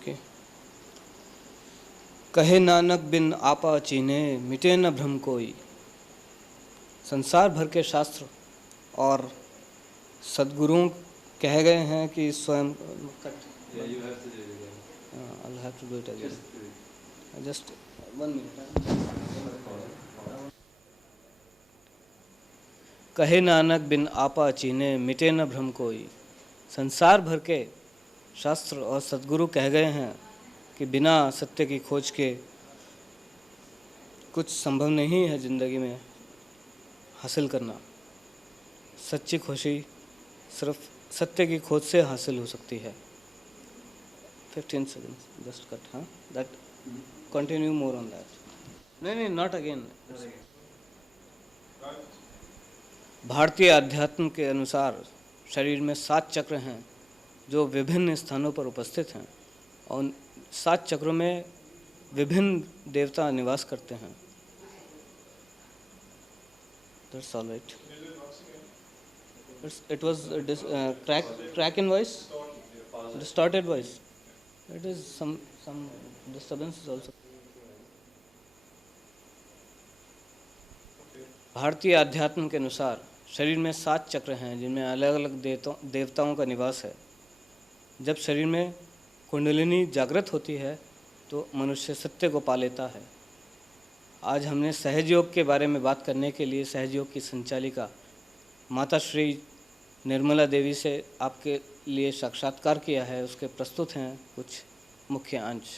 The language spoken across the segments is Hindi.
ओके। कहे नानक बिन आपा चीने मिटे न भ्रम कोई। संसार भर के शास्त्र और सद्गुरुओं कह गए हैं कि स्वयं I'll have to do it again. Just 1 minute. कहे नानक बिन आपा चीने मिटे न भ्रम कोई। संसार भर के शास्त्र और सद्गुरु कह गए हैं कि बिना सत्य की खोज के कुछ संभव नहीं है ज़िंदगी में हासिल करना। सच्ची खुशी सिर्फ सत्य की खोज से हासिल हो सकती है। 15 seconds just cut, हाँ, that continue more on that. नहीं, not again. भारतीय अध्यात्म के अनुसार शरीर में 7 चक्र हैं जो विभिन्न स्थानों पर उपस्थित हैं और 7 चक्रों में विभिन्न देवता निवास करते हैं। That's all right. It was crack in voice, distorted voice. It is some disturbances also. भारतीय अध्यात्म के अनुसार शरीर में 7 चक्र हैं जिनमें अलग अलग देवताओं का निवास है। जब शरीर में कुंडलिनी जागृत होती है तो मनुष्य सत्य को पा लेता है। आज हमने सहजयोग के बारे में बात करने के लिए सहजयोग की संचालिका माता श्री निर्मला देवी से आपके लिए साक्षात्कार किया है। उसके प्रस्तुत हैं कुछ मुख्य अंश।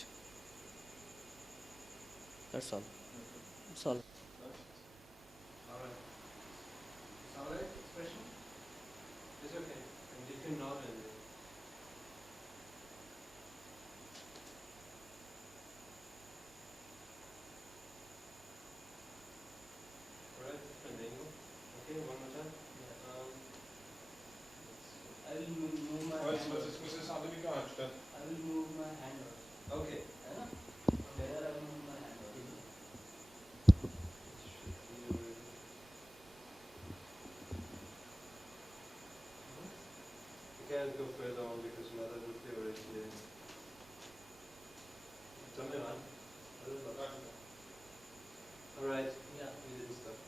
That's all. That's all. Can't go further on because mother would be already there. Tell me, man. All right. Yeah. We did stuff.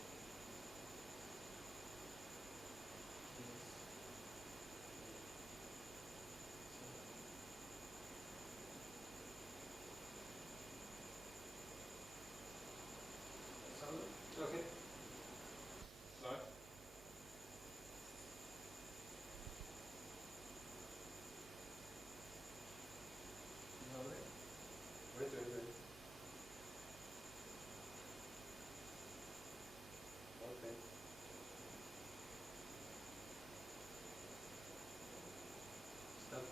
Okay. Start. Wait. Okay. Stop.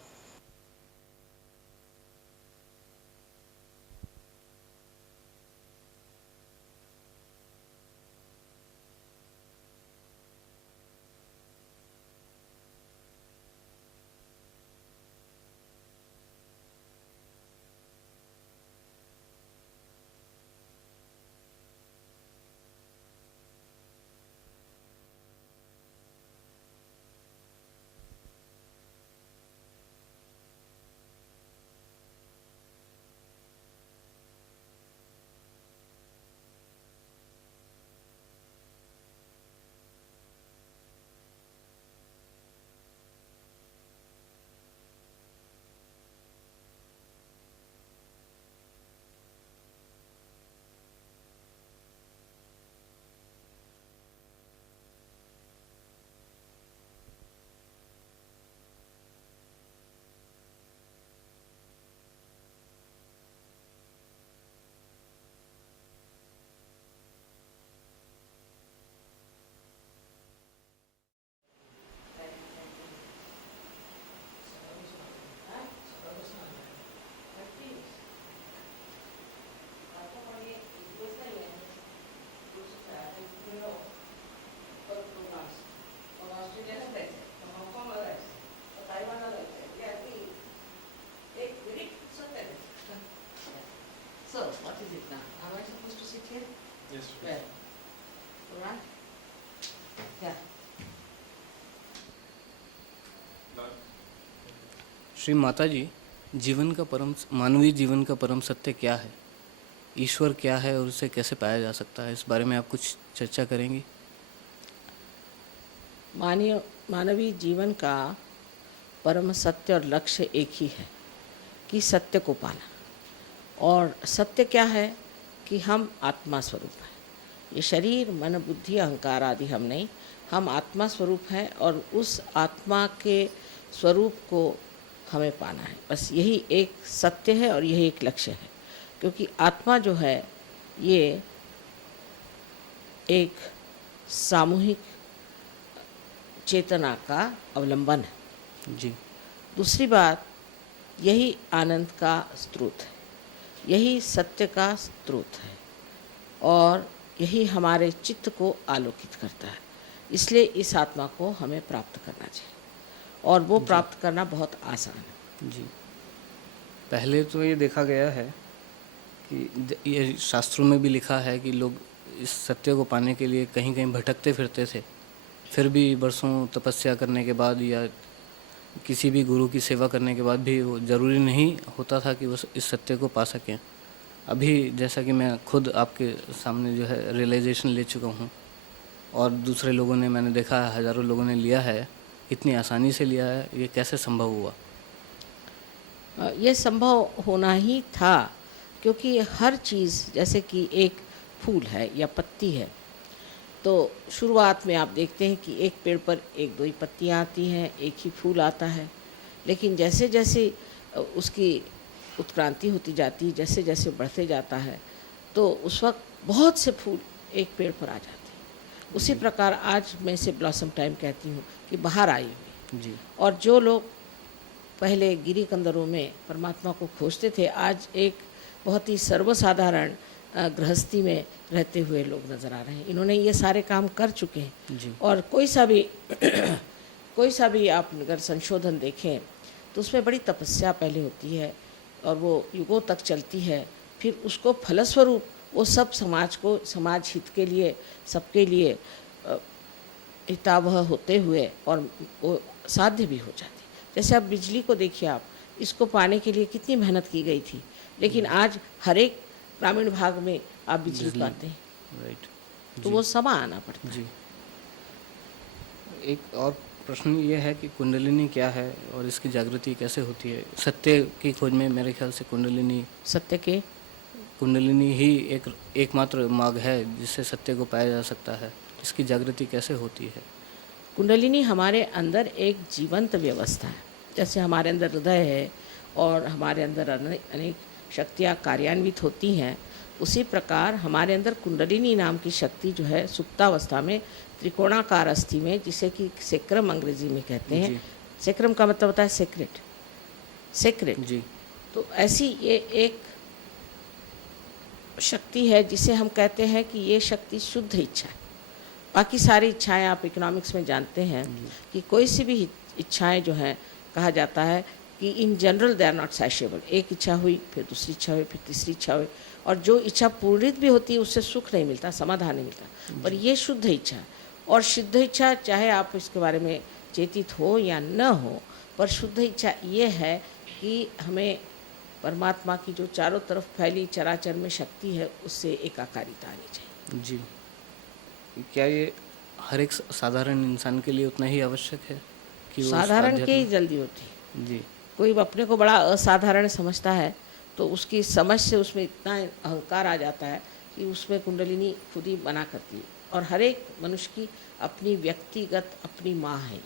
So, what is it now? Am I supposed to sit here? Yes. Where? Alright? Yeah. Shri Mata जी, मानवीय जीवन का परम सत्य क्या है? ईश्वर क्या है और उसे कैसे पाया जा सकता है? इस बारे में आप कुछ चर्चा करेंगी? मानवीय जीवन का परम सत्य और लक्ष्य एक ही है कि सत्य को पाना। और सत्य क्या है कि हम आत्मा स्वरूप हैं। ये शरीर मन बुद्धि अहंकार आदि हम नहीं, हम आत्मा स्वरूप हैं और उस आत्मा के स्वरूप को हमें पाना है। बस यही एक सत्य है और यही एक लक्ष्य है, क्योंकि आत्मा जो है ये एक सामूहिक चेतना का अवलंबन है। जी। दूसरी बात, यही आनंद का स्रोत है, यही सत्य का स्रोत है और यही हमारे चित्त को आलोकित करता है। इसलिए इस आत्मा को हमें प्राप्त करना चाहिए और वो प्राप्त करना बहुत आसान है। जी। पहले तो ये देखा गया है कि ये शास्त्रों में भी लिखा है कि लोग इस सत्य को पाने के लिए कहीं कहीं भटकते फिरते थे, फिर भी बरसों तपस्या करने के बाद या किसी भी गुरु की सेवा करने के बाद भी वो ज़रूरी नहीं होता था कि वो इस सत्य को पा सकें। अभी जैसा कि मैं खुद आपके सामने जो है रियलाइजेशन ले चुका हूँ और दूसरे लोगों ने, मैंने देखा है हज़ारों लोगों ने लिया है, इतनी आसानी से लिया है। ये कैसे संभव हुआ? ये संभव होना ही था, क्योंकि हर चीज़, जैसे कि एक फूल है या पत्ती है, तो शुरुआत में आप देखते हैं कि एक पेड़ पर एक दो ही पत्तियाँ आती हैं, एक ही फूल आता है। लेकिन जैसे जैसे उसकी उत्क्रांति होती जाती है, जैसे जैसे बढ़ते जाता है, तो उस वक्त बहुत से फूल एक पेड़ पर आ जाते हैं। उसी प्रकार आज मैं इसे ब्लॉसम टाइम कहती हूँ कि बाहर आई हुई। जी। और जो लोग पहले गिरी कंदरों में परमात्मा को खोजते थे, आज एक बहुत ही सर्वसाधारण गृहस्थी में रहते हुए लोग नज़र आ रहे हैं। इन्होंने ये सारे काम कर चुके हैं। जी। और कोई सा भी आप अगर संशोधन देखें तो उसमें बड़ी तपस्या पहले होती है और वो युगों तक चलती है। फिर उसको फलस्वरूप वो सब समाज हित के लिए, सबके लिए हितावह होते हुए और वो साध्य भी हो जाती। जैसे आप बिजली को देखिए, आप इसको पाने के लिए कितनी मेहनत की गई थी, लेकिन आज हर एक ग्रामीण भाग में आप बिजली पाते हैं। राइट। तो वो समय आना पड़ता है। जी। एक और प्रश्न ये है कि कुंडलिनी क्या है और इसकी जागृति कैसे होती है? सत्य की खोज में मेरे ख्याल से कुंडलिनी ही एकमात्र मार्ग है जिससे सत्य को पाया जा सकता है। इसकी जागृति कैसे होती है? कुंडलिनी हमारे अंदर एक जीवंत व्यवस्था है। जैसे हमारे अंदर हृदय है और हमारे अंदर अनेक शक्तियाँ कार्यान्वित होती हैं, उसी प्रकार हमारे अंदर कुंडलिनी नाम की शक्ति जो है सुप्तावस्था में त्रिकोणाकार अस्थि में, जिसे कि सेक्रम अंग्रेजी में कहते हैं। सेक्रम का मतलब होता है सेक्रेट। जी। तो ऐसी ये एक शक्ति है जिसे हम कहते हैं कि ये शक्ति शुद्ध इच्छा है। बाकी सारी इच्छाएं आप इकोनॉमिक्स में जानते हैं कि कोई सी भी इच्छाएं जो हैं, कहा जाता है कि in general they are not satiable. एक इच्छा हुई, फिर दूसरी इच्छा हुई, फिर तीसरी इच्छा हुई, और जो इच्छा पूर्णित भी होती है उससे सुख नहीं मिलता, समाधान नहीं मिलता। पर ये शुद्ध इच्छा और सिद्ध इच्छा, चाहे आप इसके बारे में चेतित हो या न हो, पर शुद्ध इच्छा ये है कि हमें परमात्मा की जो चारों तरफ फैली चराचर में शक्ति है उससे एकाकारिता आनी चाहिए। जी। क्या ये हर एक साधारण इंसान के लिए उतना ही आवश्यक है कि साधारण के ही जल्दी होती है। जी। कोई अपने को बड़ा असाधारण समझता है तो उसकी समझ से उसमें इतना अहंकार आ जाता है कि उसमें कुंडलिनी खुद ही बना करती है। और हर एक मनुष्य की अपनी व्यक्तिगत अपनी माँ है,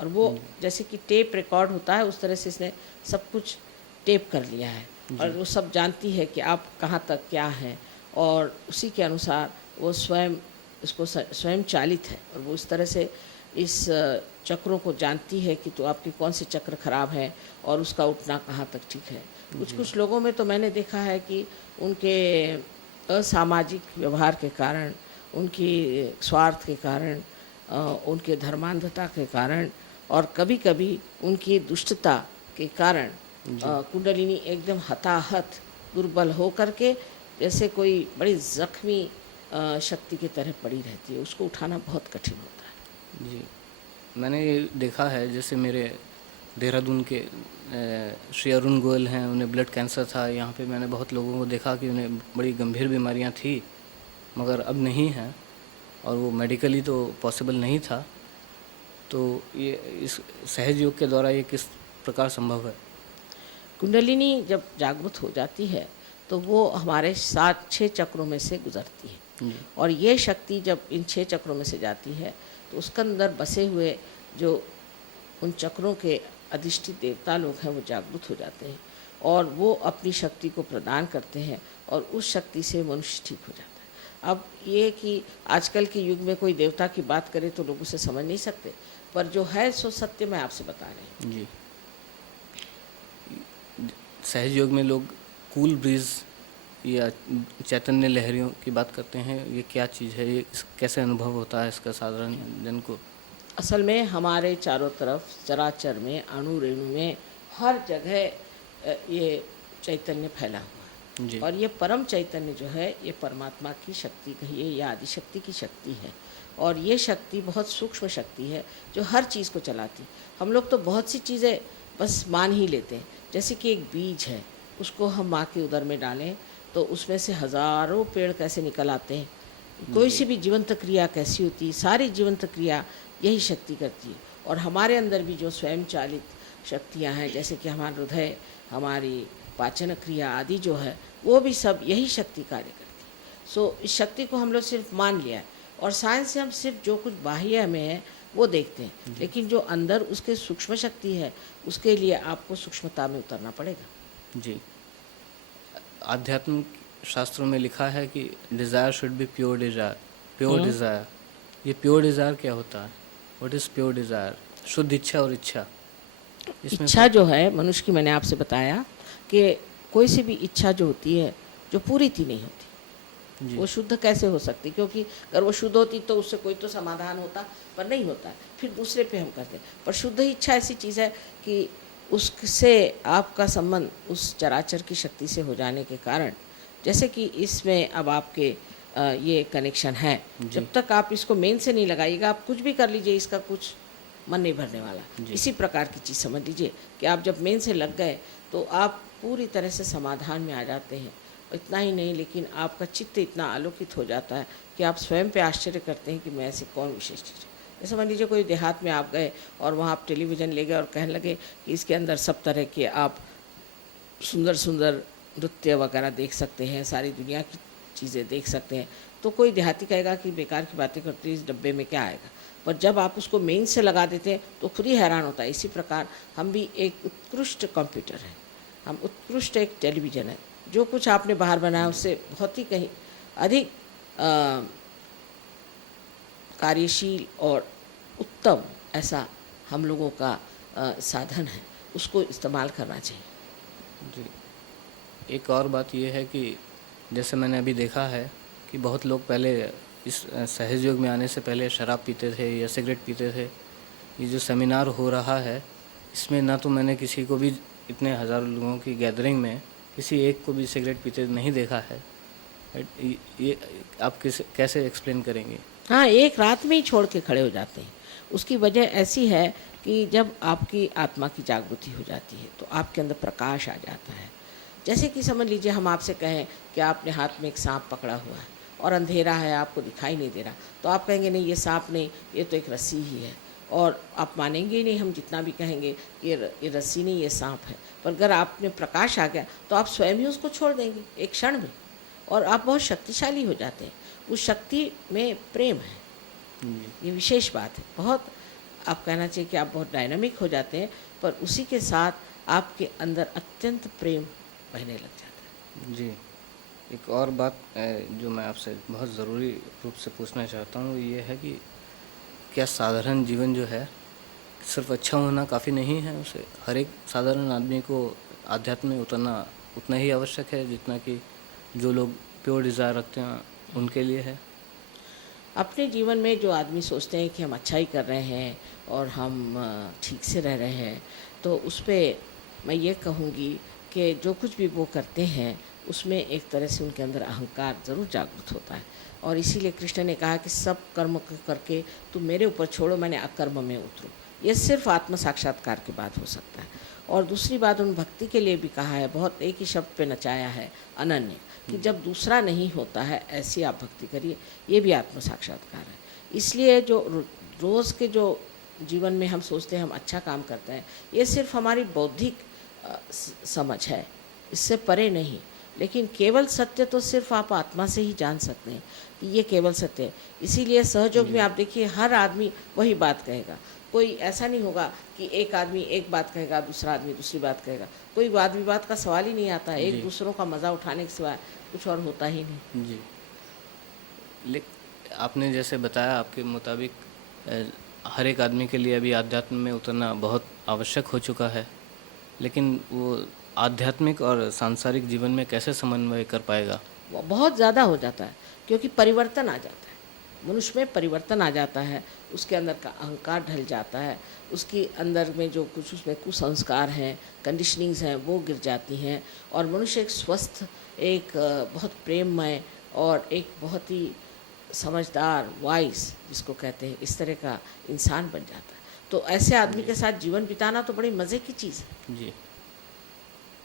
और वो जैसे कि टेप रिकॉर्ड होता है उस तरह से इसने सब कुछ टेप कर लिया है और वो सब जानती है कि आप कहाँ तक क्या हैं, और उसी के अनुसार वो स्वयं उसको स्वयं चालित है और वो इस तरह से इस चक्रों को जानती है कि तो आपके कौन से चक्र खराब हैं और उसका उठना कहाँ तक ठीक है। कुछ लोगों में तो मैंने देखा है कि उनके असामाजिक व्यवहार के कारण, उनकी स्वार्थ के कारण, उनके धर्मांधता के कारण और कभी कभी उनकी दुष्टता के कारण कुंडलिनी एकदम हताहत दुर्बल हो करके जैसे कोई बड़ी जख्मी शक्ति की तरह पड़ी रहती है। उसको उठाना बहुत कठिन होता है। जी। मैंने ये देखा है, जैसे मेरे देहरादून के श्री अरुण गोयल हैं, उन्हें ब्लड कैंसर था। यहाँ पे मैंने बहुत लोगों को देखा कि उन्हें बड़ी गंभीर बीमारियाँ थी, मगर अब नहीं हैं, और वो मेडिकली तो पॉसिबल नहीं था। तो ये इस सहज योग के द्वारा ये किस प्रकार संभव है? कुंडलिनी जब जागृत हो जाती है तो वो हमारे 7-6 चक्रों में से गुजरती है, जी। और ये शक्ति जब इन 6 चक्रों में से जाती है तो उसके अंदर बसे हुए जो उन चक्रों के अधिष्ठित देवता लोग हैं वो जागृत हो जाते हैं, और वो अपनी शक्ति को प्रदान करते हैं, और उस शक्ति से मनुष्य ठीक हो जाता है। अब ये कि आजकल के युग में कोई देवता की बात करे तो लोग उसे समझ नहीं सकते, पर जो है सो सत्य मैं आपसे बता रही हूँ। जी। सहज योग में लोग कूल ब्रीज या चैतन्य लहरियों की बात करते हैं, ये क्या चीज़ है? ये कैसे अनुभव होता है इसका साधारण जन को? असल में हमारे चारों तरफ चराचर में, अणु रेणु में, हर जगह ये चैतन्य फैला हुआ है। जी। और ये परम चैतन्य जो है ये परमात्मा की शक्ति कहिए या आदिशक्ति की शक्ति है, और ये शक्ति बहुत सूक्ष्म शक्ति है जो हर चीज़ को चलाती। हम लोग तो बहुत सी चीज़ें बस मान ही लेते हैं, जैसे कि एक बीज है, उसको हम माँ के उदर में डालें तो उसमें से हज़ारों पेड़ कैसे निकल आते हैं। कोई सी भी जीवंत क्रिया कैसी होती है, सारी जीवंत क्रिया यही शक्ति करती है। और हमारे अंदर भी जो स्वयं चालित शक्तियाँ हैं, जैसे कि हमारा हृदय, हमारी पाचन क्रिया आदि जो है, वो भी सब यही शक्ति कार्य करती है। सो इस शक्ति को हम लोग सिर्फ मान लिया है, और साइंस से हम सिर्फ जो कुछ बाह्य में है वो देखते हैं, लेकिन जो अंदर उसके सूक्ष्म शक्ति है उसके लिए आपको सूक्ष्मता में उतरना पड़ेगा। जी। आध्यात्मिक शास्त्रों में लिखा है कि desire should be pure desire. Pure desire, ये प्योर डिज़ायर क्या होता है? What is pure desire? शुद्ध इच्छा और इच्छा, इसमें इच्छा जो है मनुष्य की, मैंने आपसे बताया कि कोई सी भी इच्छा जो होती है जो पूरी थी नहीं होती, जी। वो शुद्ध कैसे हो सकती? क्योंकि अगर वो शुद्ध होती तो उससे कोई तो समाधान होता, पर नहीं होता है, फिर दूसरे पे हम करते हैं। पर शुद्ध इच्छा ऐसी चीज़ है कि उससे आपका संबंध उस चराचर की शक्ति से हो जाने के कारण, जैसे कि इसमें अब आपके ये कनेक्शन है, जब तक आप इसको मेन से नहीं लगाइएगा, आप कुछ भी कर लीजिए, इसका कुछ मन नहीं भरने वाला। इसी प्रकार की चीज़ समझ लीजिए कि आप जब मेन से लग गए तो आप पूरी तरह से समाधान में आ जाते हैं। इतना ही नहीं, लेकिन आपका चित्त इतना आलोकित हो जाता है कि आप स्वयं पे आश्चर्य करते हैं कि मैं ऐसी कौन विशेष चीज़ है। जैसे मान लीजिए कोई देहात में आप गए और वहाँ आप टेलीविज़न ले गए और कहने लगे कि इसके अंदर सब तरह के आप सुंदर सुंदर नृत्य वगैरह देख सकते हैं, सारी दुनिया की चीज़ें देख सकते हैं, तो कोई देहाती कहेगा कि बेकार की बातें करते हैं, इस डब्बे में क्या आएगा। पर जब आप उसको मेन से लगा देते हैं तो खुद ही हैरान होता है। इसी प्रकार हम भी एक उत्कृष्ट कंप्यूटर हैं, हम उत्कृष्ट एक टेलीविज़न है। जो कुछ आपने बाहर बनाया उससे बहुत ही कहीं अधिक कार्यशील और उत्तम ऐसा हम लोगों का साधन है, उसको इस्तेमाल करना चाहिए। जी। एक और बात यह है कि जैसे मैंने अभी देखा है कि बहुत लोग पहले इस सहज योग में आने से पहले शराब पीते थे या सिगरेट पीते थे। ये जो सेमिनार हो रहा है, इसमें ना तो मैंने किसी को भी, इतने हज़ारों लोगों की गैदरिंग में किसी एक को भी सिगरेट पीते नहीं देखा है। ये आप कैसे एक्सप्लेन करेंगे? हाँ, एक रात में ही छोड़ के खड़े हो जाते हैं। उसकी वजह ऐसी है कि जब आपकी आत्मा की जागृति हो जाती है तो आपके अंदर प्रकाश आ जाता है। जैसे कि समझ लीजिए हम आपसे कहें कि आपने हाथ में एक सांप पकड़ा हुआ है और अंधेरा है, आपको दिखाई नहीं दे रहा, तो आप कहेंगे नहीं ये सांप नहीं, ये तो एक रस्सी ही है, और आप मानेंगे ही नहीं हम जितना भी कहेंगे ये रस्सी नहीं, ये सांप है। पर अगर आप में प्रकाश आ गया तो आप स्वयं ही उसको छोड़ देंगे एक क्षण में, और आप बहुत शक्तिशाली हो जाते हैं। उस शक्ति में प्रेम है, ये विशेष बात है। बहुत आप कहना चाहिए कि आप बहुत डायनामिक हो जाते हैं, पर उसी के साथ आपके अंदर अत्यंत प्रेम बहने लग जाता है। जी। एक और बात जो मैं आपसे बहुत ज़रूरी रूप से पूछना चाहता हूँ, ये है कि क्या साधारण जीवन जो है सिर्फ अच्छा होना काफ़ी नहीं है? उसे हर एक साधारण आदमी को आध्यात्म में उतरना उतना ही आवश्यक है जितना कि जो लोग प्योर डिज़ायर रखते हैं उनके लिए है? अपने जीवन में जो आदमी सोचते हैं कि हम अच्छा ही कर रहे हैं और हम ठीक से रह रहे हैं, तो उस पर मैं ये कहूँगी कि जो कुछ भी वो करते हैं उसमें एक तरह से उनके अंदर अहंकार ज़रूर जागृत होता है। और इसीलिए कृष्ण ने कहा कि सब कर्म करके तुम मेरे ऊपर छोड़ो, मैंने अकर्म में उतरूँ। ये सिर्फ आत्म साक्षात्कार के बाद हो सकता है। और दूसरी बात उन भक्ति के लिए भी कहा है, बहुत एक ही शब्द पे नचाया है, अनन्य, कि जब दूसरा नहीं होता है ऐसी आप भक्ति करिए, ये भी आत्म साक्षात्कार है। इसलिए जो रोज़ के जो जीवन में हम सोचते हैं हम अच्छा काम करते हैं, ये सिर्फ हमारी बौद्धिक समझ है, इससे परे नहीं। लेकिन केवल सत्य तो सिर्फ आप आत्मा से ही जान सकते हैं कि ये केवल सत्य है। इसीलिए सहयोग में आप देखिए हर आदमी वही बात कहेगा, कोई ऐसा नहीं होगा कि एक आदमी एक बात कहेगा दूसरा आदमी दूसरी बात कहेगा, कोई वाद विवाद का सवाल ही नहीं आता है, एक दूसरों का मज़ा उठाने के सिवाय कुछ और होता ही नहीं। जी, आपने जैसे बताया आपके मुताबिक हर एक आदमी के लिए अभी आध्यात्म में उतरना बहुत आवश्यक हो चुका है, लेकिन वो आध्यात्मिक और सांसारिक जीवन में कैसे समन्वय कर पाएगा? वो बहुत ज़्यादा हो जाता है, क्योंकि परिवर्तन आ जाता है, मनुष्य में परिवर्तन आ जाता है, उसके अंदर का अहंकार ढल जाता है, उसके अंदर में जो कुछ उसमें कुसंस्कार हैं, कंडीशनिंग्स हैं, वो गिर जाती हैं, और मनुष्य एक स्वस्थ, एक बहुत प्रेममय और एक बहुत ही समझदार, वाइस जिसको कहते हैं, इस तरह का इंसान बन जाता है। तो ऐसे आदमी के साथ जीवन बिताना तो बड़ी मज़े की चीज़ है जी।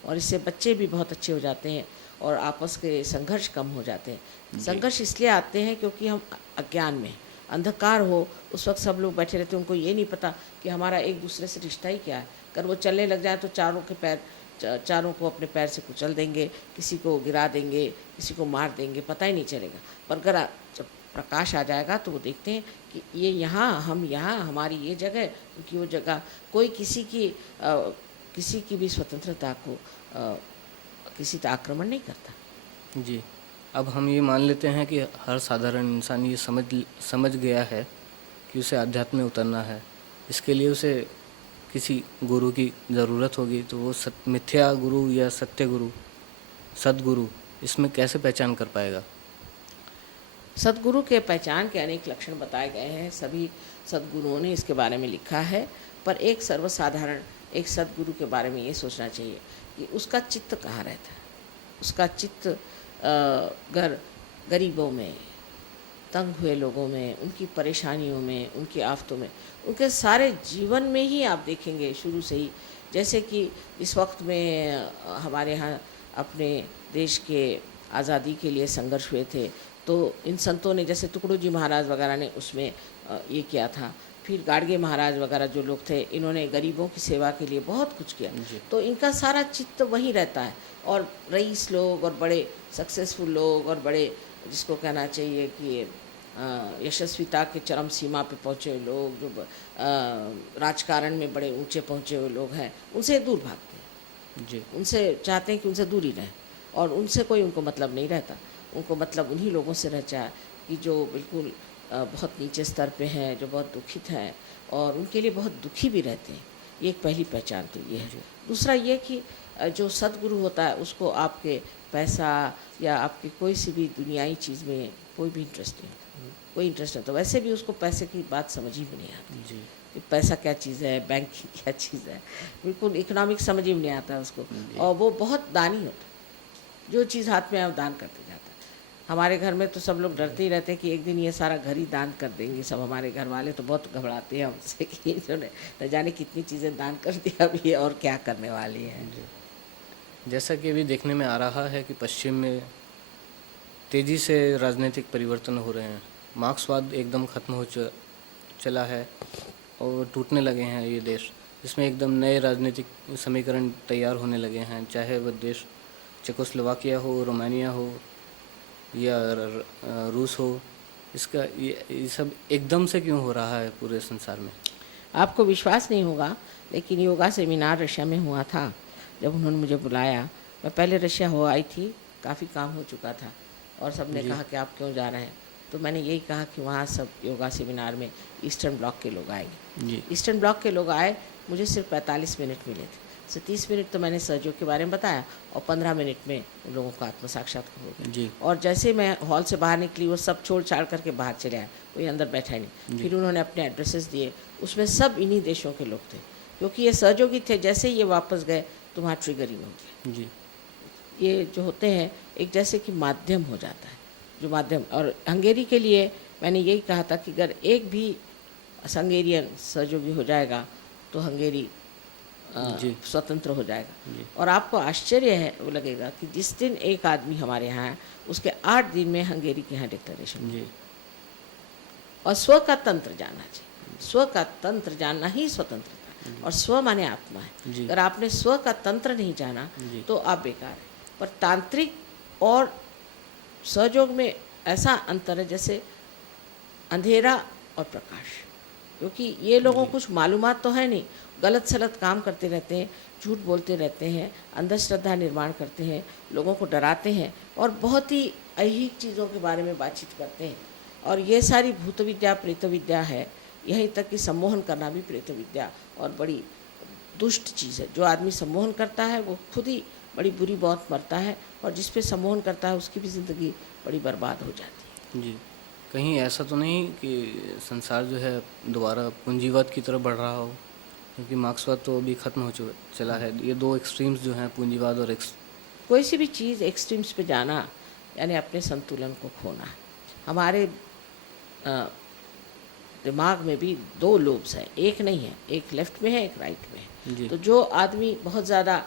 और इससे बच्चे भी बहुत अच्छे हो जाते हैं और आपस के संघर्ष कम हो जाते हैं। संघर्ष इसलिए आते हैं क्योंकि हम अज्ञान में, अंधकार हो उस वक्त सब लोग बैठे रहते हैं, उनको ये नहीं पता कि हमारा एक दूसरे से रिश्ता ही क्या है। अगर वो चलने लग जाए तो चारों को अपने पैर से कुचल देंगे, किसी को गिरा देंगे, किसी को मार देंगे, पता ही नहीं चलेगा। पर अगर जब प्रकाश आ जाएगा तो वो देखते हैं कि ये यहाँ, हम यहाँ, हमारी ये जगह, उनकी वो जगह, कोई किसी की भी स्वतंत्रता को किसी का आक्रमण नहीं करता। जी, अब हम ये मान लेते हैं कि हर साधारण इंसान ये समझ गया है कि उसे आध्यात्म में उतरना है, इसके लिए उसे किसी गुरु की ज़रूरत होगी, तो वो मिथ्या गुरु या सत्य गुरु, सद्गुरु, इसमें कैसे पहचान कर पाएगा? सद्गुरु के पहचान के अनेक लक्षण बताए गए हैं, सभी सद्गुरुओं ने इसके बारे में लिखा है, पर एक सर्वसाधारण एक सद्गुरु के बारे में ये सोचना चाहिए कि उसका चित्त कहाँ रहता है। उसका चित्त गरीबों में, तंग हुए लोगों में, उनकी परेशानियों में, उनकी आफतों में, उनके सारे जीवन में ही आप देखेंगे शुरू से ही। जैसे कि इस वक्त में हमारे यहाँ अपने देश के आज़ादी के लिए संघर्ष हुए थे, तो इन संतों ने, जैसे टुकड़ू जी महाराज वगैरह ने उसमें ये किया था, फिर गाड़गे महाराज वगैरह जो लोग थे, इन्होंने गरीबों की सेवा के लिए बहुत कुछ किया। तो इनका सारा चित्त वहीं रहता है। और रईस लोग और बड़े सक्सेसफुल लोग और बड़े, जिसको कहना चाहिए कि यशस्विता के चरम सीमा पे पहुँचे हुए लोग, जो राजकारण में बड़े ऊंचे पहुँचे हुए लोग हैं, उनसे दूर भागते हैं जी। उनसे चाहते हैं कि उनसे दूर ही रहें, और उनसे कोई उनको मतलब नहीं रहता। उनको मतलब उन्हीं लोगों से रहता है कि जो बिल्कुल बहुत नीचे स्तर पे हैं, जो बहुत दुखित हैं और उनके लिए बहुत दुखी भी रहते हैं। ये एक पहली पहचान तो ये है। दूसरा ये कि जो सद्गुरु होता है उसको आपके पैसा या आपकी कोई सी भी दुनियाई चीज़ में कोई भी इंटरेस्ट नहीं होता, कोई इंटरेस्ट नहीं होता। वैसे भी उसको पैसे की बात समझ ही में नहीं आती जी, कि पैसा क्या चीज़ है, बैंक की क्या चीज़ है, बिल्कुल इकोनॉमिक समझ ही में नहीं आता उसको। और वो बहुत दानी होता है, जो चीज़ हाथ में आए वो दान करते जाता है। हमारे घर में तो सब लोग डरते ही रहते हैं कि एक दिन ये सारा घर ही दान कर देंगे सब। हमारे घर वाले तो बहुत घबराते हैं हमसे कि इन्होंने न जाने कितनी चीज़ें दान कर दी, अब ये और क्या करने वाली हैं। जैसा कि अभी देखने में आ रहा है कि पश्चिम में तेज़ी से राजनीतिक परिवर्तन हो रहे हैं, मार्क्सवाद एकदम ख़त्म हो चला है और टूटने लगे हैं ये देश। इसमें एकदम नए राजनीतिक समीकरण तैयार होने लगे हैं, चाहे वह देश चेकोस्लोवाकिया हो, रोमानिया हो या रूस हो। इसका ये सब एकदम से क्यों हो रहा है पूरे संसार में? आपको विश्वास नहीं होगा, लेकिन योगा सेमिनार रशिया में हुआ था। जब उन्होंने मुझे बुलाया, मैं पहले रशिया हो आई थी, काफ़ी काम हो चुका था और सब ने कहा कि आप क्यों जा रहे हैं, तो मैंने यही कहा कि वहाँ सब योगा सेमिनार में ईस्टर्न ब्लॉक के लोग आएंगे जी। ईस्टर्न ब्लॉक के लोग आए, मुझे सिर्फ 45 मिनट मिले थे। 30 मिनट तो मैंने सहयोग के बारे में बताया और 15 मिनट में उन लोगों का आत्म साक्षात्कार हो गया जी। और जैसे मैं हॉल से बाहर निकली, वो सब छोड़ छाड़ करके बाहर चले आए, कोई अंदर बैठा ही नहीं। फिर उन्होंने अपने एड्रेसेस दिए, उसमें सब इन्हीं देशों के लोग थे, क्योंकि ये सहयोगी थे। जैसे ये वापस गए तो वहाँ ट्रिगरिंग हो गया जी। ये जो होते हैं एक जैसे कि माध्यम हो जाता है, जो माध्यम। और हंगेरी के लिए मैंने यही कहा था कि अगर एक भी हंगेरियन सहयोगी हो जाएगा तो हंगेरी जी। स्वतंत्र हो जाएगा। जी। और आपको आश्चर्य है वो लगेगा कि जिस दिन एक आदमी हमारे यहाँ है उसके 8 दिन में हंगेरी के यहाँ डिक्लेरेशन। जी। और स्व का तंत्र जानना चाहिए, स्व का तंत्र जानना ही स्वतंत्रता है। और स्व माने आत्मा है। जी। अगर आपने स्व का तंत्र नहीं जाना जी। तो आप बेकार है। पर तांत्रिक और सहयोग में ऐसा अंतर है जैसे अंधेरा और प्रकाश, क्योंकि ये लोगों को कुछ मालूमात तो है नहीं, गलत सलत काम करते रहते हैं, झूठ बोलते रहते हैं, अंधश्रद्धा निर्माण करते हैं, लोगों को डराते हैं और बहुत ही ऐहिक चीज़ों के बारे में बातचीत करते हैं। और ये सारी भूत विद्या प्रेत विद्या है, यहीं तक कि सम्मोहन करना भी प्रेत विद्या और बड़ी दुष्ट चीज़ है। जो आदमी सम्मोहन करता है वो खुद ही बड़ी बुरी मौत मरता है, और जिस पे सम्मोहन करता है उसकी भी ज़िंदगी बड़ी बर्बाद हो जाती है। जी। कहीं ऐसा तो नहीं कि संसार जो है दोबारा पूंजीवाद की तरफ बढ़ रहा हो, क्योंकि मार्क्सवाद तो अभी ख़त्म हो चला है। ये दो एक्सट्रीम्स जो हैं, पूंजीवाद और कोई सी भी चीज़ एक्सट्रीम्स पे जाना यानी अपने संतुलन को खोना है। हमारे दिमाग में भी 2 लोब्स हैं, एक नहीं है, एक लेफ्ट में है, एक राइट में है। जी। तो जो आदमी बहुत ज़्यादा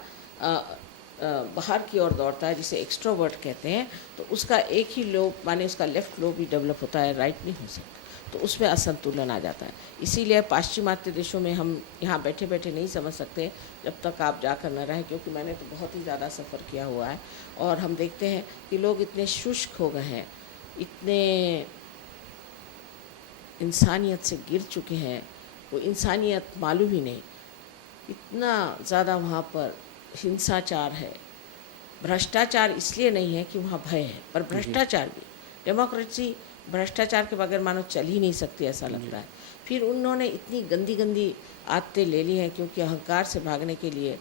बाहर की ओर दौड़ता है, जिसे एक्सट्रोवर्ट कहते हैं, तो उसका एक ही लोब माने उसका लेफ्ट लोब ही डेवलप होता है, राइट नहीं हो सकता। तो उसमें असंतुलन आ जाता है। इसीलिए पाश्चिमात्य देशों में हम यहाँ बैठे बैठे नहीं समझ सकते जब तक आप जाकर न रहें, क्योंकि मैंने तो बहुत ही ज़्यादा सफ़र किया हुआ है। और हम देखते हैं कि लोग इतने शुष्क हो गए हैं, इतने इंसानियत से गिर चुके हैं, वो इंसानियत मालूम ही नहीं। इतना ज़्यादा वहाँ पर हिंसाचार है। भ्रष्टाचार इसलिए नहीं है कि वहाँ भय है, पर भ्रष्टाचार भी, डेमोक्रेसी भ्रष्टाचार के बगैर मानो चल ही नहीं सकती, ऐसा लगता है। फिर उन्होंने इतनी गंदी गंदी आदतें ले ली हैं, क्योंकि अहंकार से भागने के लिए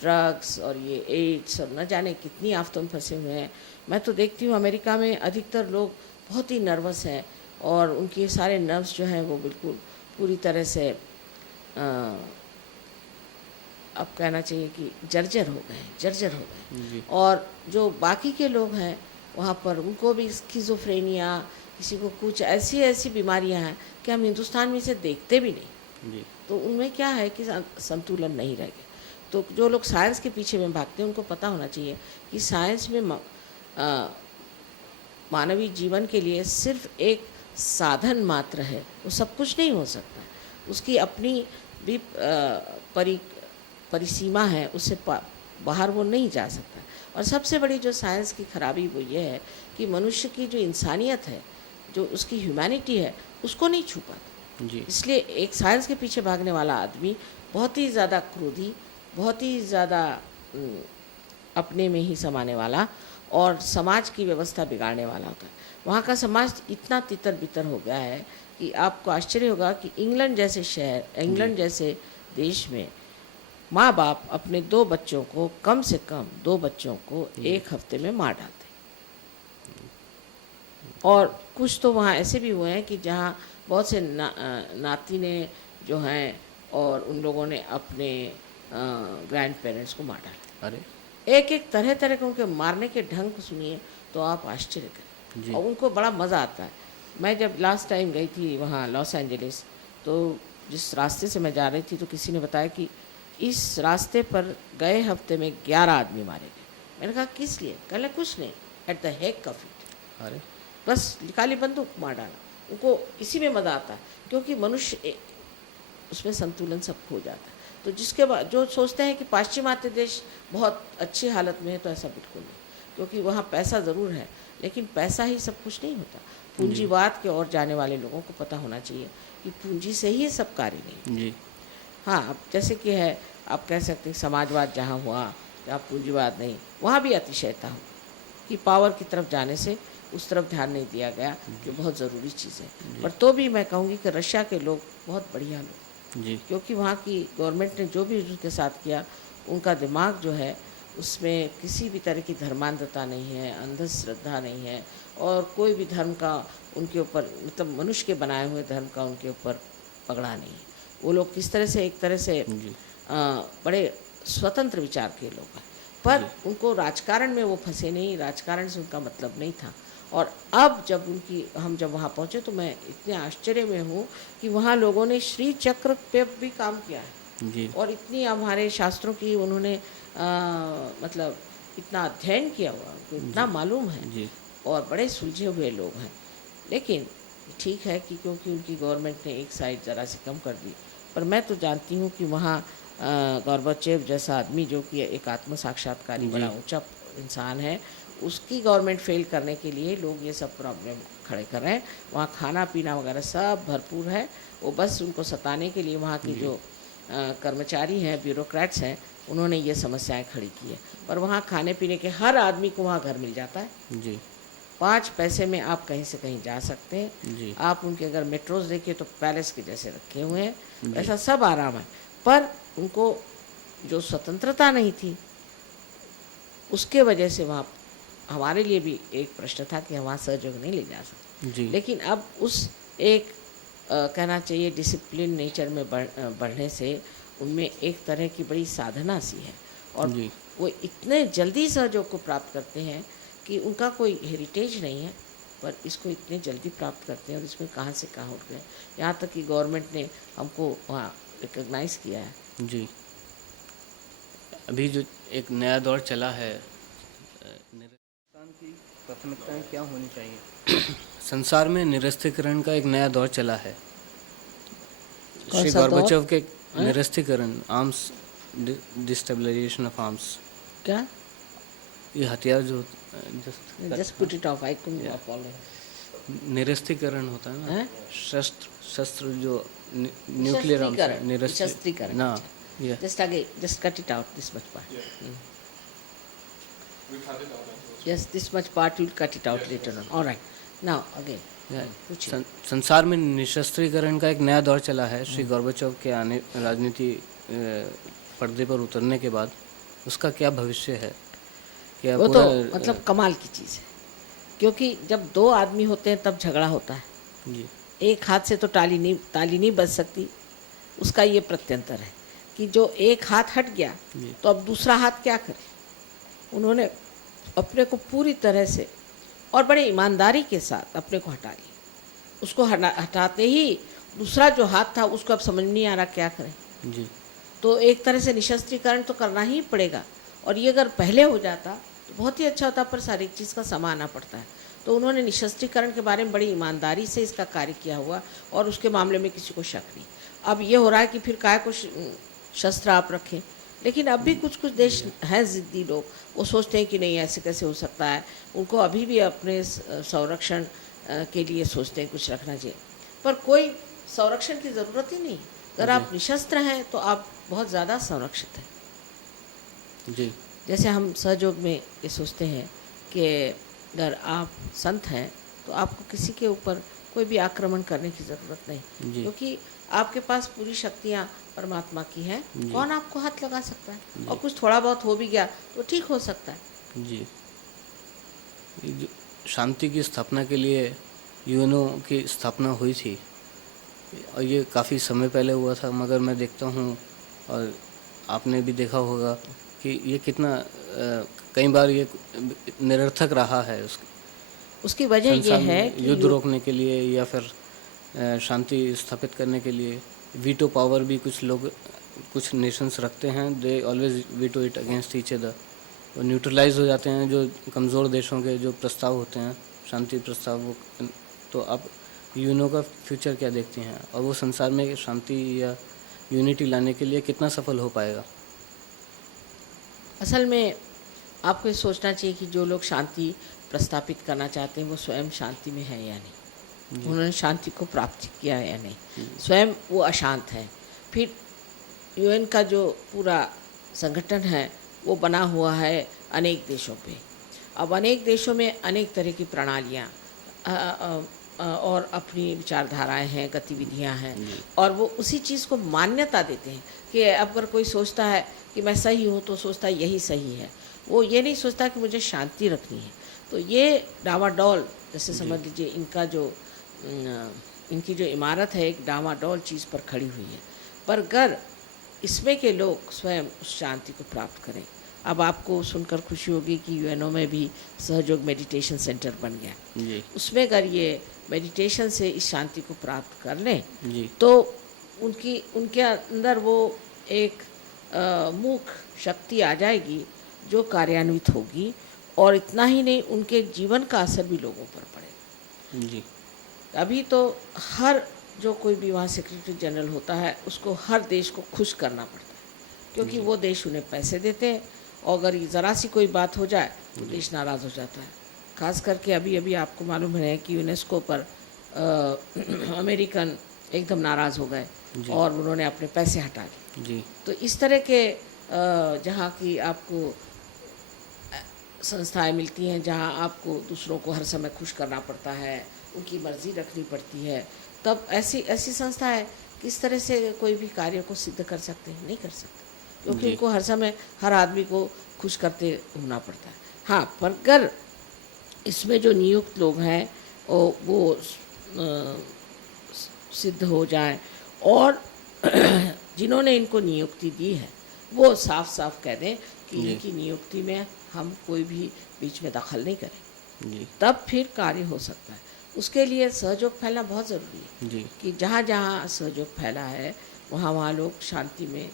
ड्रग्स और ये एड्स और न जाने कितनी आफतों में फंसे हुए हैं। मैं तो देखती हूँ अमेरिका में अधिकतर लोग बहुत ही नर्वस हैं, और उनके सारे नर्व्स जो हैं वो बिल्कुल पूरी तरह से अब कहना चाहिए कि जर्जर हो गए, जर्जर हो गए। और जो बाकी के लोग हैं वहाँ पर उनको भी स्किज़ोफ्रेनिया, किसी को कुछ ऐसी ऐसी बीमारियाँ हैं कि हम हिंदुस्तान में इसे देखते भी नहीं। जी। तो उनमें क्या है कि संतुलन नहीं रह गया। तो जो लोग साइंस के पीछे में भागते हैं उनको पता होना चाहिए कि साइंस में मानवीय जीवन के लिए सिर्फ एक साधन मात्र है, वो सब कुछ नहीं हो सकता। उसकी अपनी भी परिसीमा है, उससे बाहर वो नहीं जा सकता। और सबसे बड़ी जो साइंस की खराबी वो ये है कि मनुष्य की जो इंसानियत है, जो उसकी ह्यूमैनिटी है, उसको नहीं छू पाता। जी। इसलिए एक साइंस के पीछे भागने वाला आदमी बहुत ही ज़्यादा क्रोधी, बहुत ही ज़्यादा अपने में ही समाने वाला और समाज की व्यवस्था बिगाड़ने वाला होता है। वहाँ का समाज इतना तितर बितर हो गया है कि आपको आश्चर्य होगा कि इंग्लैंड जैसे शहर, इंग्लैंड जैसे देश में माँ बाप अपने 2 बच्चों को, कम से कम 2 बच्चों को 1 हफ्ते में मार डालते हैं। और कुछ तो वहाँ ऐसे भी हुए हैं कि जहाँ बहुत से नातिने जो हैं और उन लोगों ने अपने ग्रैंड पेरेंट्स को मार डाला। अरे एक एक तरह तरह के उनके मारने के ढंग को सुनिए तो आप आश्चर्य करें, और उनको बड़ा मज़ा आता है। मैं जब लास्ट टाइम गई थी वहाँ लॉस एंजलिस, तो जिस रास्ते से मैं जा रही थी तो किसी ने बताया कि इस रास्ते पर गए हफ्ते में 11 आदमी मारे गए। मैंने कहा किस लिए? कहले कुछ नहीं, at the heck of it. अरे बस निकाली बंदूक, मार डाला। उनको इसी में मज़ा आता है, क्योंकि मनुष्य उसमें संतुलन सब खो जाता है। तो जिसके बाद जो सोचते हैं कि पाश्चिमात्य देश बहुत अच्छी हालत में है, तो ऐसा बिल्कुल नहीं, क्योंकि वहाँ पैसा ज़रूर है, लेकिन पैसा ही सब कुछ नहीं होता। पूंजीवाद के ओर जाने वाले लोगों को पता होना चाहिए कि पूंजी से ही सब कार्य नहीं। जी। हाँ, अब जैसे कि है, आप कह सकते हैं समाजवाद जहाँ हुआ, जहाँ पूंजीवाद नहीं, वहाँ भी अतिशयता हो कि पावर की तरफ जाने से उस तरफ ध्यान नहीं दिया गया, जो बहुत ज़रूरी चीज़ है। पर तो भी मैं कहूँगी कि रशिया के लोग बहुत बढ़िया लोग, जी। क्योंकि वहाँ की गवर्नमेंट ने जो भी उनके साथ किया, उनका दिमाग जो है उसमें किसी भी तरह की धर्मांधता नहीं है, अंधश्रद्धा नहीं है, और कोई भी धर्म का उनके ऊपर, मतलब मनुष्य के बनाए हुए धर्म का उनके ऊपर पगड़ा नहीं है। वो लोग किस तरह से एक तरह से बड़े स्वतंत्र विचार के लोग हैं, पर उनको राजकारण में वो फंसे नहीं, राजकारण से उनका मतलब नहीं था। और अब जब हम जब वहाँ पहुँचे तो मैं इतने आश्चर्य में हूँ कि वहाँ लोगों ने श्री चक्र पे भी काम किया है। जी और इतनी हमारे शास्त्रों की उन्होंने मतलब इतना अध्ययन किया हुआ, उनको इतना मालूम है जी और बड़े सुलझे हुए लोग हैं। लेकिन ठीक है कि क्योंकि उनकी गवर्नमेंट ने एक साइड ज़रा सी कम कर दी, पर मैं तो जानती हूँ कि वहाँ गोर्बाचेव जैसा आदमी जो कि एक आत्म साक्षात्कारी जी। बड़ा ऊंचा इंसान है, उसकी गवर्नमेंट फेल करने के लिए लोग ये सब प्रॉब्लम खड़े कर रहे हैं। वहाँ खाना पीना वगैरह सब भरपूर है, वो बस उनको सताने के लिए वहाँ की जो कर्मचारी हैं, ब्यूरोक्रेट्स हैं, उन्होंने ये समस्याएं खड़ी की है। पर वहाँ खाने पीने के हर आदमी को वहाँ घर मिल जाता है। जी 5 पैसे में आप कहीं से कहीं जा सकते हैं। जी आप उनके अगर मेट्रोज देखिए तो पैलेस के जैसे रखे हुए हैं, ऐसा सब आराम है। पर उनको जो स्वतंत्रता नहीं थी, उसके वजह से वहाँ हमारे लिए भी एक प्रश्न था कि हम वहाँ सहयोग नहीं ले जा सकते। जी लेकिन अब उस एक कहना चाहिए डिसिप्लिन नेचर में बढ़ने से उनमें एक तरह की बड़ी साधना सी है और जी वो इतने जल्दी सहयोग को प्राप्त करते हैं कि उनका कोई हेरिटेज नहीं है, पर इसको इतने जल्दी प्राप्त करते हैं और इसमें कहाँ से कहाँ उठ गए। यहाँ तक कि गवर्नमेंट ने हमको वहाँ रिकग्नाइज़ किया है। जी अभी जो एक नया दौर चला है, हिंदुस्तान की प्राथमिकताएं क्या होनी चाहिए? संसार में निरस्त्रीकरण का एक नया दौर चला है। कौन श्री सा दौर? गोर्बाचेव के निरस्त्रीकरण, आर्म्स डिस्टेबलाइजेशन ऑफ आर्म्स, क्या? ये हथियार जो just put it off, I couldn't follow. निरस्त्रीकरण होता है ना, हैं? शस्त्र जो न्यूक्लियर आर्म्स निशस्त्रीकरण। ना, ये Just again, just cut it out, this much part. We cut it out. Yes, this much part you'll cut it out later on. All right. Now again, पूछिए। संसार में निशस्त्रीकरण का एक नया दौर चला है। श्री गोर्बाचेव के आने राजनीति पर्दे पर उतरने के बाद उसका क्या भविष्य है? क्या वो तो पूरा मतलब कमाल की चीज़ है, क्योंकि जब 2 आदमी होते हैं तब झगड़ा होता है। जी एक हाथ से तो ताली नहीं बज सकती, उसका ये प्रत्यंतर है कि जो एक हाथ हट गया तो अब दूसरा हाथ क्या करे। उन्होंने अपने को पूरी तरह से और बड़े ईमानदारी के साथ अपने को हटा लिया। उसको हटाते ही दूसरा जो हाथ था उसको अब समझ नहीं आ रहा क्या करें। जी तो एक तरह से निशस्त्रीकरण तो करना ही पड़ेगा, और ये अगर पहले हो जाता तो बहुत ही अच्छा होता, पर सारी चीज़ का समय आना पड़ता है। तो उन्होंने निशस्त्रीकरण के बारे में बड़ी ईमानदारी से इसका कार्य किया हुआ और उसके मामले में किसी को शक नहीं। अब ये हो रहा है कि फिर काय को शस्त्र आप रखें, लेकिन अब भी कुछ कुछ देश हैं ज़िद्दी लोग, वो सोचते हैं कि नहीं ऐसे कैसे हो सकता है। उनको अभी भी अपने संरक्षण के लिए सोचते हैं कुछ रखना चाहिए, पर कोई संरक्षण की ज़रूरत ही नहीं। अगर आप निशस्त्र हैं तो आप बहुत ज़्यादा संरक्षित हैं। जी जैसे हम सहयोग में ये सोचते हैं कि अगर आप संत हैं तो आपको किसी के ऊपर कोई भी आक्रमण करने की ज़रूरत नहीं, जी क्योंकि आपके पास पूरी शक्तियाँ परमात्मा की हैं। कौन आपको हाथ लगा सकता है? और कुछ थोड़ा बहुत हो भी गया तो ठीक हो सकता है। जी ये जो शांति की स्थापना के लिए यूएनओ की स्थापना हुई थी, और ये काफ़ी समय पहले हुआ था, मगर मैं देखता हूँ और आपने भी देखा होगा कि ये कितना कई बार ये निरर्थक रहा है। उसकी वजह ये है कि युद्ध रोकने के लिए या फिर शांति स्थापित करने के लिए वीटो पावर भी कुछ नेशंस रखते हैं। They always veto it against each other, वो न्यूट्रलाइज हो जाते हैं जो कमज़ोर देशों के जो प्रस्ताव होते हैं, शांति प्रस्ताव। वो तो आप यूएनओ का फ्यूचर क्या देखते हैं, और वो संसार में शांति या यूनिटी लाने के लिए कितना सफल हो पाएगा? असल में आपको ये सोचना चाहिए कि जो लोग शांति प्रस्तापित करना चाहते हैं वो स्वयं शांति में है या नहीं, उन्होंने शांति को प्राप्त किया है या नहीं, स्वयं वो अशांत है। फिर यूएन का जो पूरा संगठन है वो बना हुआ है अनेक देशों पे। अब अनेक देशों में अनेक तरह की प्रणालियाँ और अपनी विचारधाराएं हैं, गतिविधियां हैं, और वो उसी चीज़ को मान्यता देते हैं कि अगर कोई सोचता है कि मैं सही हूँ तो सोचता है यही सही है, वो ये नहीं सोचता कि मुझे शांति रखनी है। तो ये डावाडोल जैसे समझ लीजिए इनकी जो इमारत है एक डावाडोल चीज़ पर खड़ी हुई है। पर अगर इसमें के लोग स्वयं उस शांति को प्राप्त करें। अब आपको सुनकर खुशी होगी कि यूएनओ में भी सहयोग मेडिटेशन सेंटर बन गया। जी उसमें अगर ये मेडिटेशन से इस शांति को प्राप्त कर लें जी तो उनके अंदर वो एक मूक शक्ति आ जाएगी जो कार्यान्वित होगी, और इतना ही नहीं, उनके जीवन का असर भी लोगों पर पड़ेगा। जी अभी तो हर जो कोई भी वहाँ सेक्रेटरी जनरल होता है उसको हर देश को खुश करना पड़ता है, क्योंकि वो देश उन्हें पैसे देते हैं, और अगर ज़रा सी कोई बात हो जाए तो देश नाराज़ हो जाता है। खास करके अभी अभी आपको मालूम है कि यूनेस्को पर अमेरिकन एकदम नाराज़ हो गए और उन्होंने अपने पैसे हटा लिए। जी तो इस तरह के जहाँ की आपको संस्थाएं मिलती हैं, जहाँ आपको दूसरों को हर समय खुश करना पड़ता है, उनकी मर्जी रखनी पड़ती है, तब ऐसी ऐसी संस्थाएं किस तरह से कोई भी कार्य को सिद्ध कर सकते हैं? नहीं कर सकते, क्योंकि उनको हर समय हर आदमी को खुश करते होना पड़ता है। हाँ, पर अगर इसमें जो नियुक्त लोग हैं वो सिद्ध हो जाएं, और जिन्होंने इनको नियुक्ति दी है वो साफ साफ कह दें कि इनकी नियुक्ति में हम कोई भी बीच में दखल नहीं करें, जी तब फिर कार्य हो सकता है। उसके लिए सहयोग फैलना बहुत ज़रूरी है जी कि जहाँ जहाँ सहयोग फैला है वहाँ वहाँ लोग शांति में,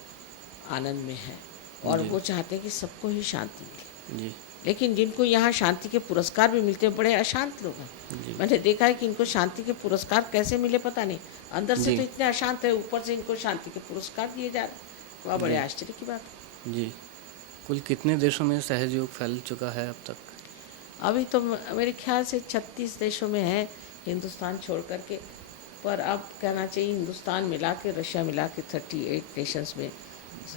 आनंद में हैं, और वो चाहते हैं कि सबको ही शांति मिले। जी लेकिन जिनको यहाँ शांति के पुरस्कार भी मिलते हैं, बड़े अशांत लोग हैं। मैंने देखा है कि इनको शांति के पुरस्कार कैसे मिले पता नहीं, अंदर से तो इतने अशांत है, ऊपर से इनको शांति के पुरस्कार दिए जा रहे हैं। वह बड़े आश्चर्य की बात है। जी कुल कितने देशों में सहयोग फैल चुका है अब तक? अभी तो मेरे ख्याल से 36 देशों में है, हिंदुस्तान छोड़ करके, पर अब कहना चाहिए हिंदुस्तान मिला के, रशिया मिला के 38 नेशंस में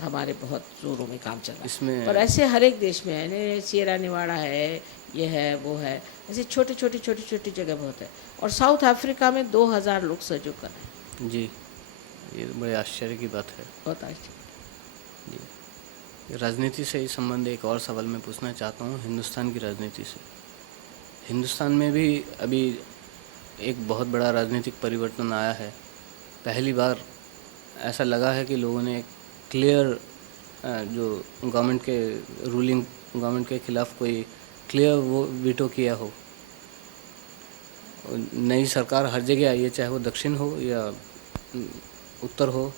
हमारे बहुत जोरों में काम चल रहा है। इसमें पर ऐसे हर एक देश में है, सियरा निवाड़ा है, ये है वो है, ऐसे छोटी छोटी जगह बहुत है। और साउथ अफ्रीका में 2000 लोग सहयोग कर रहे हैं। जी ये बड़े आश्चर्य की बात है। बहुत आश्चर्य। जी राजनीति से ही संबंध एक और सवाल मैं पूछना चाहता हूँ, हिंदुस्तान की राजनीति से। हिंदुस्तान में भी अभी एक बहुत बड़ा राजनीतिक परिवर्तन आया है। पहली बार ऐसा लगा है कि लोगों ने एक क्लियर जो गवर्नमेंट के रूलिंग गवर्नमेंट के खिलाफ कोई क्लियर वो वीटो किया हो। नई सरकार हर जगह आई है, चाहे वो दक्षिण हो या उत्तर हो,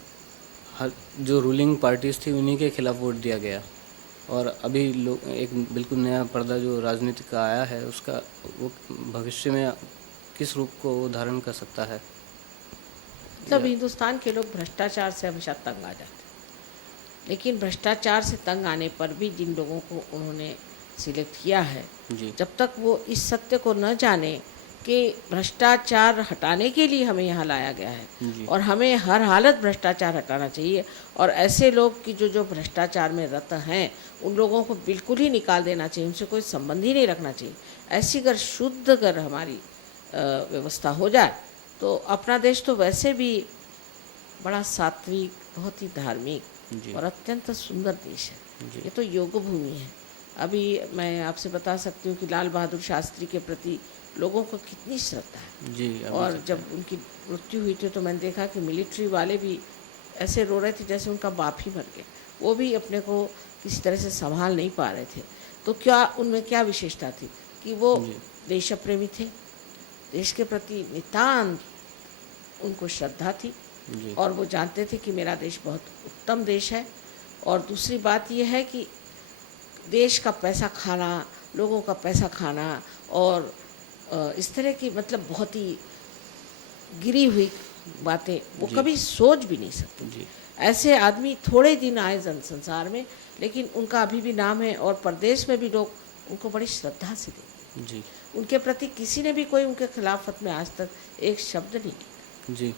हर जो रूलिंग पार्टीज़ थी उन्हीं के खिलाफ वोट दिया गया। और अभी लोग एक बिल्कुल नया पर्दा जो राजनीति का आया है, उसका वो भविष्य में किस रूप को वो धारण कर सकता है? मतलब हिंदुस्तान के लोग भ्रष्टाचार से हमेशा तंग आ जाते हैं, लेकिन भ्रष्टाचार से तंग आने पर भी जिन लोगों को उन्होंने सिलेक्ट किया है, जब तक वो इस सत्य को न जाने कि भ्रष्टाचार हटाने के लिए हमें यहाँ लाया गया है और हमें हर हालत भ्रष्टाचार हटाना चाहिए, और ऐसे लोग कि जो भ्रष्टाचार में रत हैं उन लोगों को बिल्कुल ही निकाल देना चाहिए, उनसे कोई संबंध ही नहीं रखना चाहिए। ऐसी अगर शुद्ध अगर हमारी व्यवस्था हो जाए तो अपना देश तो वैसे भी बड़ा सात्विक, बहुत ही धार्मिक और अत्यंत सुंदर देश है। ये तो योग भूमि है। अभी मैं आपसे बता सकती हूँ कि लाल बहादुर शास्त्री के प्रति लोगों को कितनी श्रद्धा है। जी और जब उनकी मृत्यु हुई थी तो मैंने देखा कि मिलिट्री वाले भी ऐसे रो रहे थे जैसे उनका बाप ही मर गया। वो भी अपने को किसी तरह से संभाल नहीं पा रहे थे। तो क्या उनमें क्या विशेषता थी कि वो देश प्रेमी थे, देश के प्रति नितांत उनको श्रद्धा थी, और वो जानते थे कि मेरा देश बहुत उत्तम देश है। और दूसरी बात ये है कि देश का पैसा खाना, लोगों का पैसा खाना और इस तरह की मतलब बहुत ही गिरी हुई बातें वो कभी सोच भी नहीं सकते। ऐसे आदमी थोड़े दिन आए जन संसार में, लेकिन उनका अभी भी नाम है, और प्रदेश में भी लोग उनको बड़ी श्रद्धा से देखते हैं। उनके प्रति किसी ने भी कोई उनके खिलाफत में आज तक एक शब्द नहीं किया। जी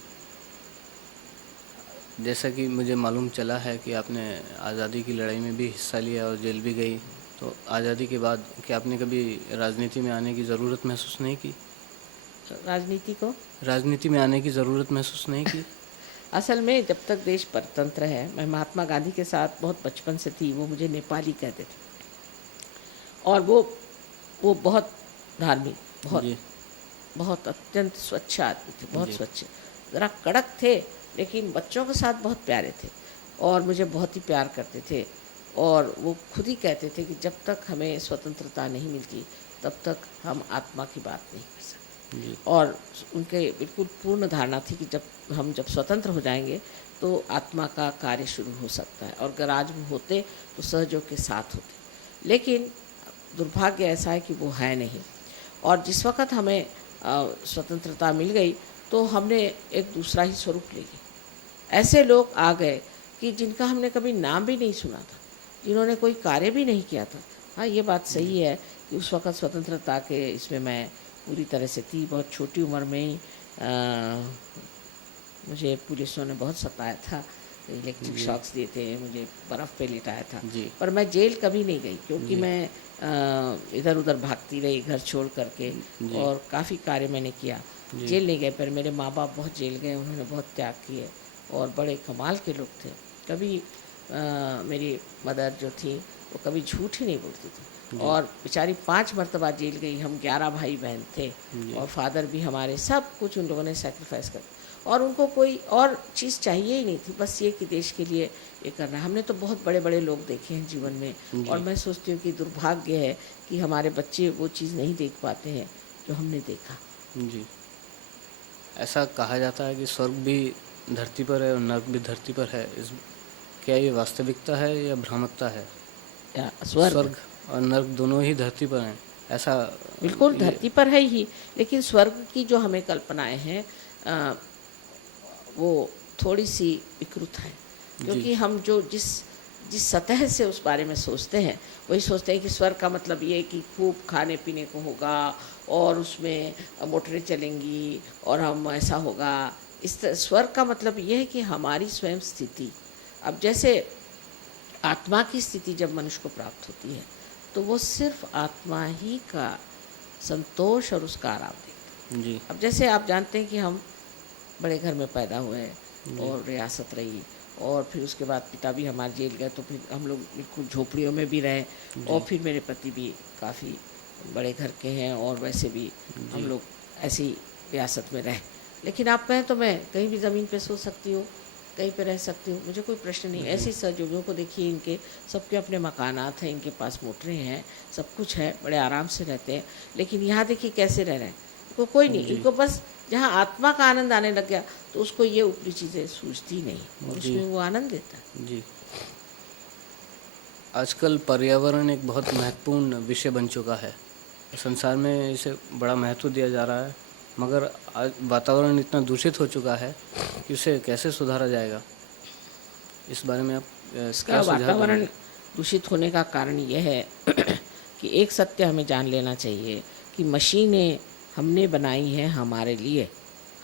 जैसा कि मुझे मालूम चला है कि आपने आज़ादी की लड़ाई में भी हिस्सा लिया और जेल भी गई, तो आज़ादी के बाद क्या आपने कभी राजनीति में आने की ज़रूरत महसूस नहीं की? राजनीति में आने की ज़रूरत महसूस नहीं की? असल में जब तक देश परतंत्र है, मैं महात्मा गांधी के साथ बहुत बचपन से थी। वो मुझे नेपाली कहते थे, और वो बहुत धार्मिक, बहुत अत्यंत स्वच्छ आदमी थे, बहुत स्वच्छ, ज़रा कड़क थे, लेकिन बच्चों के साथ बहुत प्यारे थे और मुझे बहुत ही प्यार करते थे। और वो खुद ही कहते थे कि जब तक हमें स्वतंत्रता नहीं मिलती तब तक हम आत्मा की बात नहीं कर सकते। और उनके बिल्कुल पूर्ण धारणा थी कि जब स्वतंत्र हो जाएंगे तो आत्मा का कार्य शुरू हो सकता है, और अगर आज वो होते तो सहयोग के साथ होते। लेकिन दुर्भाग्य ऐसा है कि वो है नहीं। और जिस वक़्त हमें स्वतंत्रता मिल गई तो हमने एक दूसरा ही स्वरूप ले लिया। ऐसे लोग आ गए कि जिनका हमने कभी नाम भी नहीं सुना था, जिन्होंने कोई कार्य भी नहीं किया था। हाँ, ये बात सही है कि उस वक़्त स्वतंत्रता के इसमें मैं पूरी तरह से थी। बहुत छोटी उम्र में ही मुझे पुलिसों ने बहुत सताया था, इलेक्ट्रिक शॉक्स दिए थे, मुझे बर्फ़ पे लिटाया था। जी। पर मैं जेल कभी नहीं गई, क्योंकि जी। मैं इधर उधर भागती रही घर छोड़ करके, जी। और काफ़ी कार्य मैंने किया। जी। जेल नहीं गए, पर मेरे माँ बाप बहुत जेल गए, उन्होंने बहुत त्याग किए और बड़े कमाल के लोग थे। कभी मेरी मदर जो थी वो कभी झूठ ही नहीं बोलती थी, और बेचारी 5 मरतबा जेल गई। हम 11 भाई बहन थे, और फादर भी हमारे, सब कुछ उन लोगों ने सेक्रीफाइस कर, और उनको कोई और चीज़ चाहिए ही नहीं थी, बस ये कि देश के लिए ये करना। हमने तो बहुत बड़े बड़े लोग देखे हैं जीवन में, और मैं सोचती हूँ कि दुर्भाग्य है कि हमारे बच्चे वो चीज़ नहीं देख पाते हैं जो हमने देखा। जी। ऐसा कहा जाता है कि स्वर्ग भी धरती पर है और नर्क भी धरती पर है। क्या ये वास्तविकता है या भ्रामकता है? या स्वर्ग और नर्क दोनों ही धरती पर हैं, ऐसा? बिल्कुल धरती पर है ही, लेकिन स्वर्ग की जो हमें कल्पनाएं हैं वो थोड़ी सी विकृत है, क्योंकि हम जो जिस सतह से उस बारे में सोचते हैं, वही सोचते हैं कि स्वर्ग का मतलब ये कि खूब खाने पीने को होगा, और उसमें मोटरें चलेंगी, और हम ऐसा होगा। स्वर्ग का मतलब ये है कि हमारी स्वयं स्थिति, अब जैसे आत्मा की स्थिति जब मनुष्य को प्राप्त होती है तो वो सिर्फ आत्मा ही का संतोष और उसका आराम देखता है। जी। अब जैसे आप जानते हैं कि हम बड़े घर में पैदा हुए और रियासत रही, और फिर उसके बाद पिता भी हमारे जेल गए, तो फिर हम लोग बिल्कुल झोपड़ियों में भी रहे, और फिर मेरे पति भी काफ़ी बड़े घर के हैं, और वैसे भी हम लोग ऐसी रियासत में रहे। लेकिन आप कहें तो मैं कहीं भी ज़मीन पे सो सकती हूँ, कहीं पे रह सकती हूँ, मुझे कोई प्रश्न नहीं। ऐसे सहयोगियों को देखिए, इनके सबके अपने मकानात हैं, इनके पास मोटरें हैं, सब कुछ है, बड़े आराम से रहते हैं। लेकिन यहाँ देखिए कैसे रह रहे हैं, इनको कोई नहीं, इनको बस जहाँ आत्मा का आनंद आने लग गया तो उसको ये ऊपरी चीज़ें सूझती नहीं, और उसमें वो आनंद लेता है। जी। आजकल पर्यावरण एक बहुत महत्वपूर्ण विषय बन चुका है, संसार में इसे बड़ा महत्व दिया जा रहा है, मगर आज वातावरण इतना दूषित हो चुका है कि उसे कैसे सुधारा जाएगा? इस बारे में आप क्या सुझाव वातावरण देंगे? दूषित होने का कारण यह है कि एक सत्य हमें जान लेना चाहिए कि मशीनें हमने बनाई हैं हमारे लिए,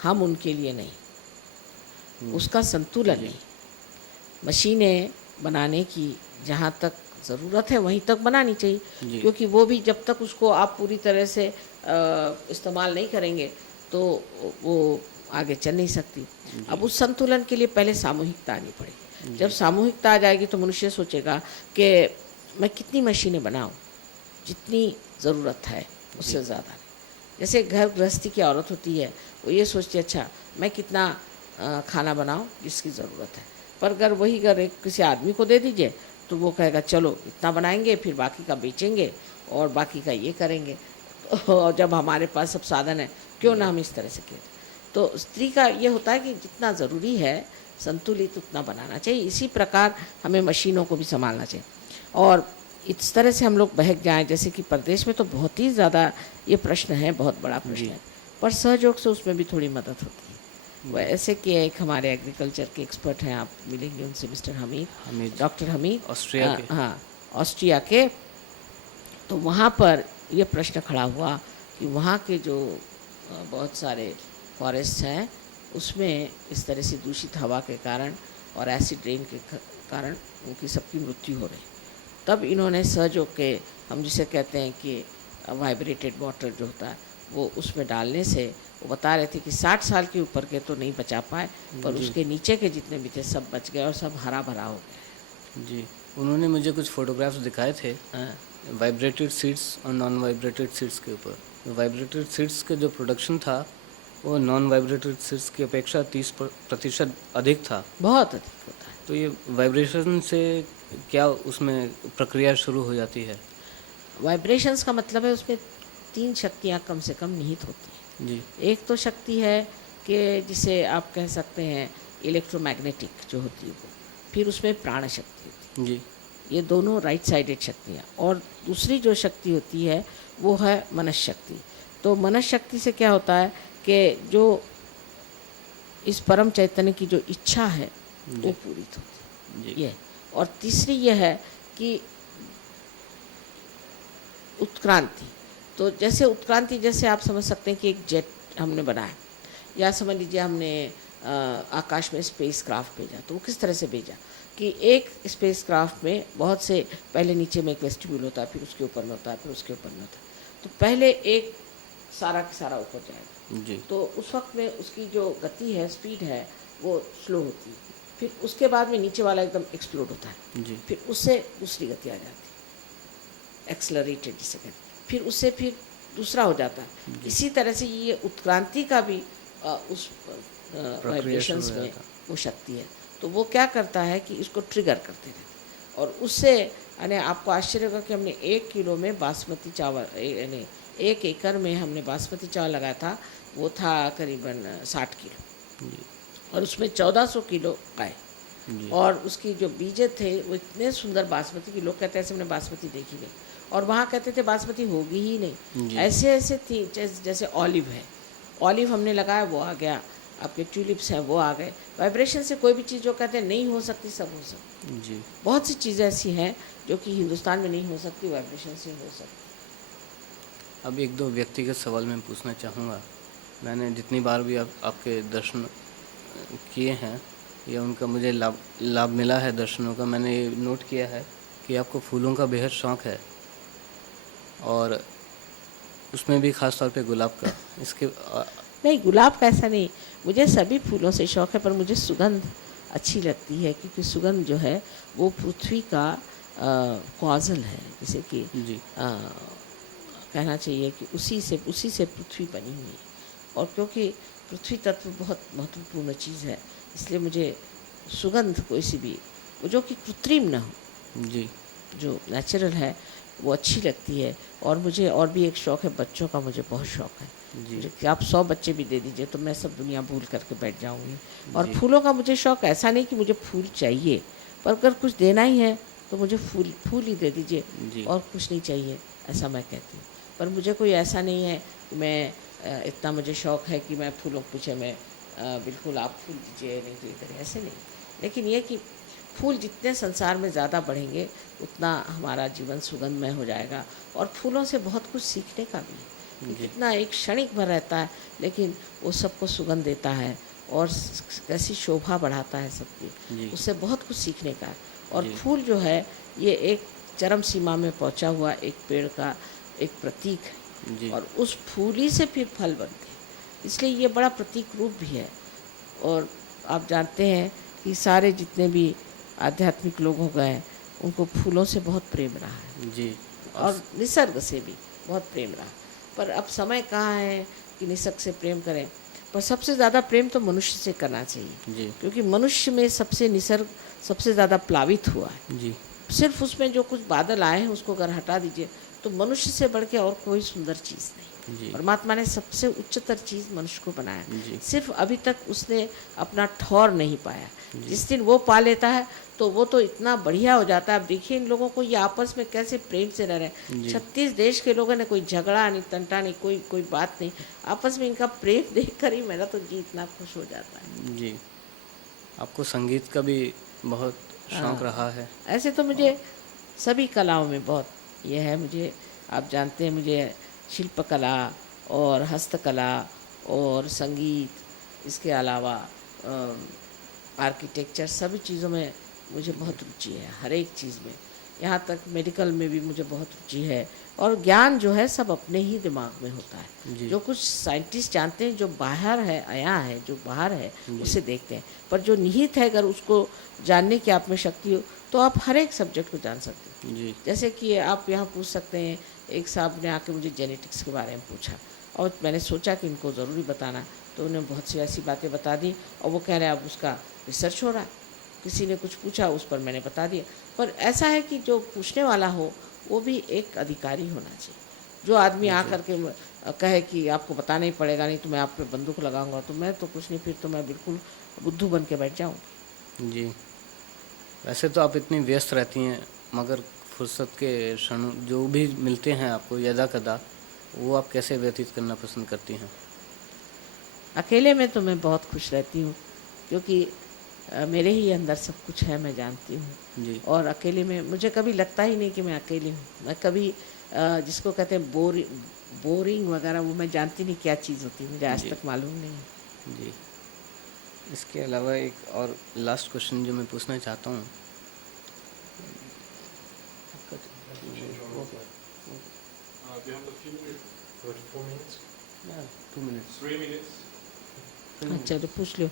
हम उनके लिए नहीं। उसका संतुलन नहीं। मशीनें बनाने की जहाँ तक ज़रूरत है वहीं तक बनानी चाहिए, क्योंकि वो भी जब तक उसको आप पूरी तरह से इस्तेमाल नहीं करेंगे तो वो आगे चल नहीं सकती। अब उस संतुलन के लिए पहले सामूहिकता आनी पड़ेगी। जब सामूहिकता आ जाएगी तो मनुष्य सोचेगा कि मैं कितनी मशीनें बनाऊं, जितनी ज़रूरत है उससे ज़्यादा नहीं। जैसे घर गृहस्थी की औरत होती है, वो ये सोचती है अच्छा मैं कितना खाना बनाऊं जिसकी ज़रूरत है, पर अगर वही घर एक किसी आदमी को दे दीजिए तो वो कहेगा चलो इतना बनाएंगे, फिर बाकी का बेचेंगे और बाकी का ये करेंगे। और जब हमारे पास सब साधन है, क्यों ना हम इस तरह से करें। तो स्त्री का ये होता है कि जितना ज़रूरी है संतुलित उतना बनाना चाहिए। इसी प्रकार हमें मशीनों को भी संभालना चाहिए, और इस तरह से हम लोग बहक जाएं। जैसे कि प्रदेश में तो बहुत ही ज़्यादा ये प्रश्न है, बहुत बड़ा प्रश्न है, पर सहयोग से उसमें भी थोड़ी मदद होती है। वैसे कि एक हमारे एग्रीकल्चर के एक्सपर्ट हैं, आप मिलेंगे उनसे, mister Hamid, doctor Hamid, Austria के। हाँ, ऑस्ट्रिया के। तो वहाँ पर ये प्रश्न खड़ा हुआ कि वहाँ के जो बहुत सारे फॉरेस्ट हैं उसमें इस तरह से दूषित हवा के कारण और एसिड रेन के कारण उनकी सबकी मृत्यु हो रही। तब इन्होंने सहयोग के, हम जिसे कहते हैं कि वाइब्रेटेड वाटर जो होता है, वो उसमें डालने से वो बता रहे थे कि 60 साल के ऊपर के तो नहीं बचा पाए, पर उसके नीचे के जितने भी थे सब बच गए और सब हरा भरा हो गया। जी, उन्होंने मुझे कुछ फोटोग्राफ्स दिखाए थे वाइब्रेटेड सीड्स और नॉन वाइब्रेटेड सीड्स के ऊपर। वाइब्रेटेड सीड्स का जो प्रोडक्शन था वो नॉन वाइब्रेटेड सीड्स की अपेक्षा 30% अधिक था, बहुत अधिक होता है। तो ये वाइब्रेशन से क्या उसमें प्रक्रिया शुरू हो जाती है? वाइब्रेशंस का मतलब है उसमें 3 शक्तियाँ कम से कम निहित होती हैं। जी। एक तो शक्ति है कि जिसे आप कह सकते हैं इलेक्ट्रोमैग्नेटिक जो होती है वो, फिर उसमें प्राण शक्ति होती जी है। ये दोनों राइट साइडेड शक्तियाँ। और दूसरी जो शक्ति होती है वो है मनस शक्ति। तो मनस शक्ति से क्या होता है कि जो इस परम चैतन्य की जो इच्छा है वो पूरित होती है जी ये। और तीसरी ये है कि उत्क्रांति। तो जैसे उत्क्रांति, जैसे आप समझ सकते हैं कि एक जेट हमने बनाया, या समझ लीजिए हमने आकाश में स्पेस क्राफ्ट भेजा, तो वो किस तरह से भेजा कि एक स्पेस क्राफ्ट में बहुत से, पहले नीचे में एक वेस्टिब्यूल होता है, फिर उसके ऊपर में होता है, फिर उसके ऊपर में होता है। तो पहले एक सारा का सारा ऊपर जाएगा, जी तो उस वक्त में उसकी जो गति है, स्पीड है, वो स्लो होती है। फिर उसके बाद में नीचे वाला एकदम एक्सप्लोड होता है, जी फिर उससे दूसरी गति आ जाती है, एक्सलरेटेड जिसे कहते हैं। फिर उससे फिर दूसरा हो जाता है। इसी तरह से ये उत्क्रांति का भी उस वाइब्रेशंस शुरू हो में जाता है। वो शक्ति है। तो वो क्या करता है कि इसको ट्रिगर करते रहते हैं। और उससे यानी आपको आश्चर्य होगा कि हमने 1 किलो में बासमती चावल, यानी 1 एकड़ में हमने बासमती चावल लगाया था, वो था करीबन 60 किलो, जी और उसमें 1400 किलो आए। जी और उसकी जो बीजे थे वो इतने सुंदर बासमती की, लोग कहते हैं ऐसे हमने बासमती देखी नहीं, और वहाँ कहते थे बासमती होगी ही नहीं, जी। ऐसे ऐसे थी। जैसे ऑलिव है, ऑलिव हमने लगाया वो आ गया, आपके ट्यूलिप्स हैं वो आ गए। वाइब्रेशन से कोई भी चीज़ जो कहते हैं नहीं हो सकती, सब हो सकती। जी बहुत सी चीज़ें ऐसी हैं जो कि हिंदुस्तान में नहीं हो सकती, वाइब्रेशन से हो सकती। अब एक दो व्यक्तिगत सवाल मैं पूछना चाहूँगा। मैंने जितनी बार भी आपके दर्शन किए हैं या उनका मुझे लाभ मिला है दर्शनों का, मैंने ये नोट किया है कि आपको फूलों का बेहद शौक़ है, और उसमें भी ख़ास तौर पे गुलाब का। इसके नहीं, गुलाब का ऐसा नहीं, मुझे सभी फूलों से शौक़ है, पर मुझे सुगंध अच्छी लगती है, क्योंकि सुगंध जो है वो पृथ्वी का कॉजल है, जैसे कि जी कहना चाहिए कि उसी से पृथ्वी बनी हुई है। और क्योंकि पृथ्वी तत्व बहुत महत्वपूर्ण चीज़ है, इसलिए मुझे सुगंध कोई सी भी, वो जो कि कृत्रिम ना हो, जी जो नेचुरल है, वो अच्छी लगती है। और मुझे और भी एक शौक़ है, बच्चों का मुझे बहुत शौक़ है। जी मुझे कि आप 100 बच्चे भी दे दीजिए तो मैं सब दुनिया भूल करके बैठ जाऊंगी। और जी। फूलों का मुझे शौक़ ऐसा नहीं कि मुझे फूल चाहिए, पर अगर कुछ देना ही है तो मुझे फूल ही दे दीजिए, जी और कुछ नहीं चाहिए, ऐसा मैं कहती हूँ। पर मुझे कोई ऐसा नहीं है कि मैं इतना मुझे शौक़ है कि मैं फूलों के पीछे मैं बिल्कुल आप फूल दीजिए, नहीं तो ये करें, ऐसे नहीं। लेकिन ये कि फूल जितने संसार में ज़्यादा बढ़ेंगे उतना हमारा जीवन सुगंधमय हो जाएगा। और फूलों से बहुत कुछ सीखने का भी है, जी कितना एक क्षणिक भर रहता है, लेकिन वो सबको सुगंध देता है और कैसी शोभा बढ़ाता है सबकी, जी उससे बहुत कुछ सीखने का है। और जी। फूल जो है ये एक चरम सीमा में पहुंचा हुआ एक पेड़ का एक प्रतीक है, जी और उस फूल ही से फिर फल बनते हैं, इसलिए ये बड़ा प्रतीक रूप भी है। और आप जानते हैं कि सारे जितने भी आध्यात्मिक लोग हो गए, उनको फूलों से बहुत प्रेम रहा है, जी और निसर्ग से भी बहुत प्रेम रहा। पर अब समय कहाँ है कि निसर्ग से प्रेम करें, पर सबसे ज़्यादा प्रेम तो मनुष्य से करना चाहिए, जी क्योंकि मनुष्य में सबसे निसर्ग सबसे ज़्यादा प्लावित हुआ है। जी सिर्फ उसमें जो कुछ बादल आए हैं उसको अगर हटा दीजिए तो मनुष्य से बढ़ के और कोई सुंदर चीज़ नहीं। जी परमात्मा ने सबसे उच्चतर चीज़ मनुष्य को बनाया, जी सिर्फ अभी तक उसने अपना ठौर नहीं पाया। जिस दिन वो पा लेता है तो वो तो इतना बढ़िया हो जाता है। आप देखिए इन लोगों को, ये आपस में कैसे प्रेम से रह रहे हैं। जी। 36 देश के लोगों ने कोई झगड़ा नहीं, तंटा नहीं, कोई बात नहीं, आपस में इनका प्रेम देख कर ही मेरा तो जी इतना खुश हो जाता है। जी। आपको संगीत का भी बहुत शौक़ रहा है। ऐसे तो मुझे सभी कलाओं में बहुत ये है। मुझे, आप जानते हैं, मुझे शिल्पकला और हस्तकला और संगीत, इसके अलावा आर्किटेक्चर, सभी चीज़ों में मुझे बहुत रुचि है, हर एक चीज़ में। यहाँ तक मेडिकल में भी मुझे बहुत रुचि है। और ज्ञान जो है सब अपने ही दिमाग में होता है। जी। जो कुछ साइंटिस्ट जानते हैं, जो बाहर है, आया है, जो बाहर है, उसे देखते हैं, पर जो निहित है अगर उसको जानने की आप में शक्ति हो तो आप हर एक सब्जेक्ट को जान सकते हैं। जी जैसे कि आप यहाँ पूछ सकते हैं, एक साहब ने आके मुझे जेनेटिक्स के बारे में पूछा, और मैंने सोचा कि इनको ज़रूरी बताना, तो उन्होंने बहुत सी ऐसी बातें बता दी, और वो कह रहे हैं अब उसका रिसर्च हो रहा है। किसी ने कुछ पूछा, उस पर मैंने बता दिया। पर ऐसा है कि जो पूछने वाला हो वो भी एक अधिकारी होना चाहिए। जो आदमी आकर के कहे कि आपको बताना ही पड़ेगा, नहीं तो मैं आप पे बंदूक लगाऊंगा, तो मैं तो कुछ नहीं, फिर तो मैं बिल्कुल बुद्धू बन के बैठ जाऊँगी। जी। वैसे तो आप इतनी व्यस्त रहती हैं, मगर फुर्सत के क्षण जो भी मिलते हैं आपको यदा-कदा, वो आप कैसे व्यतीत करना पसंद करती हैं? अकेले में तो मैं बहुत खुश रहती हूँ, क्योंकि मेरे ही अंदर सब कुछ है, मैं जानती हूँ। जी। और अकेले में मुझे कभी लगता ही नहीं कि मैं अकेली हूँ। मैं कभी जिसको कहते हैं बोरिंग वगैरह, वो मैं जानती नहीं क्या चीज़ होती है, मुझे आज जी। तक मालूम नहीं है। जी। इसके अलावा एक और लास्ट क्वेश्चन जो मैं पूछना चाहता हूँ। We have a few minutes. About 4 minutes? 2 minutes. 3 minutes? हाँ, चलो पूछ लो।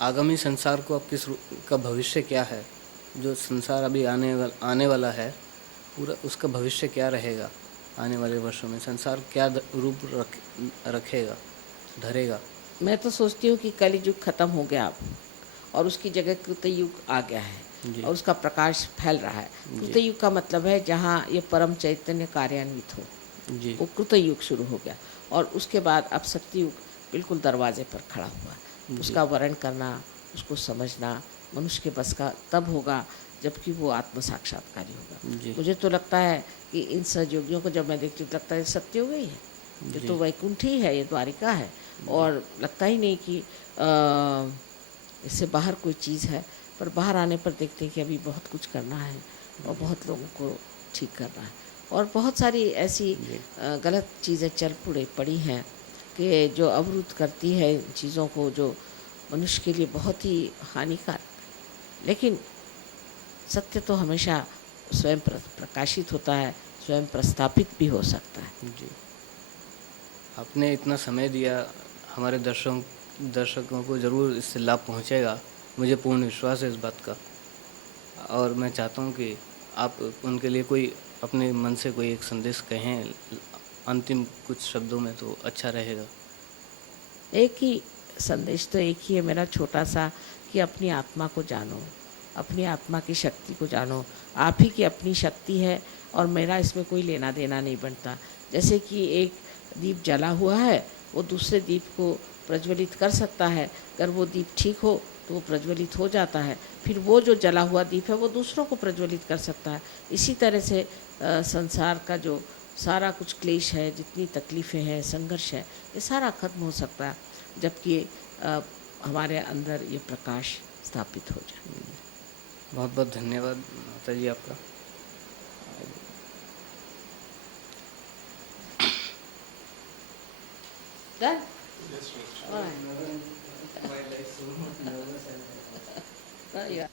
आगामी संसार को आप का भविष्य क्या है? जो संसार अभी आने वाला है, पूरा उसका भविष्य क्या रहेगा? आने वाले वर्षों में संसार क्या रूप रखेगा, धरेगा? मैं तो सोचती हूँ कि कलयुग खत्म हो गया अब, और उसकी जगह कृतयुग आ गया है, जी। और उसका प्रकाश फैल रहा है। कृतयुग का मतलब है जहाँ ये परम चैतन्य कार्यान्वित हो, जी। वो कृतयुग शुरू हो गया। और उसके बाद अब सत्ययुग बिल्कुल दरवाजे पर खड़ा हुआ है। उसका वर्णन करना, उसको समझना मनुष्य के बस का तब होगा जबकि वो आत्म साक्षात्कारी होगा। जी। मुझे तो लगता है कि इन सहयोगियों को जब मैं देखती हूँ, लगता है सत्ययुग ही है, ये जी। तो वैकुंठ ही है, ये द्वारिका है, और लगता ही नहीं कि इससे बाहर कोई चीज़ है। पर बाहर आने पर देखते हैं कि अभी बहुत कुछ करना है, और बहुत लोगों को ठीक करना है, और बहुत सारी ऐसी गलत चीज़ें चल पड़ी हैं कि जो अवरुद्ध करती है इन चीज़ों को, जो मनुष्य के लिए बहुत ही हानिकारक। लेकिन सत्य तो हमेशा स्वयं प्रकाशित होता है, स्वयं प्रस्थापित भी हो सकता है। जी। आपने इतना समय दिया, हमारे दर्शकों को ज़रूर इससे लाभ पहुंचेगा, मुझे पूर्ण विश्वास है इस बात का। और मैं चाहता हूं कि आप उनके लिए कोई अपने मन से कोई एक संदेश कहें अंतिम कुछ शब्दों में, तो अच्छा रहेगा। एक ही संदेश तो एक ही है मेरा, छोटा सा, कि अपनी आत्मा को जानो, अपनी आत्मा की शक्ति को जानो। आप ही की अपनी शक्ति है, और मेरा इसमें कोई लेना देना नहीं बनता। जैसे कि एक दीप जला हुआ है, वो दूसरे दीप को प्रज्वलित कर सकता है। अगर वो दीप ठीक हो तो वो प्रज्वलित हो जाता है, फिर वो जो जला हुआ दीप है वो दूसरों को प्रज्वलित कर सकता है। इसी तरह से संसार का जो सारा कुछ क्लेश है, जितनी तकलीफ़ें हैं, संघर्ष है, ये सारा खत्म हो सकता है जबकि हमारे अंदर ये प्रकाश स्थापित हो जाए। बहुत बहुत धन्यवाद माता जी आपका। Done? Yes, All right. Yeah.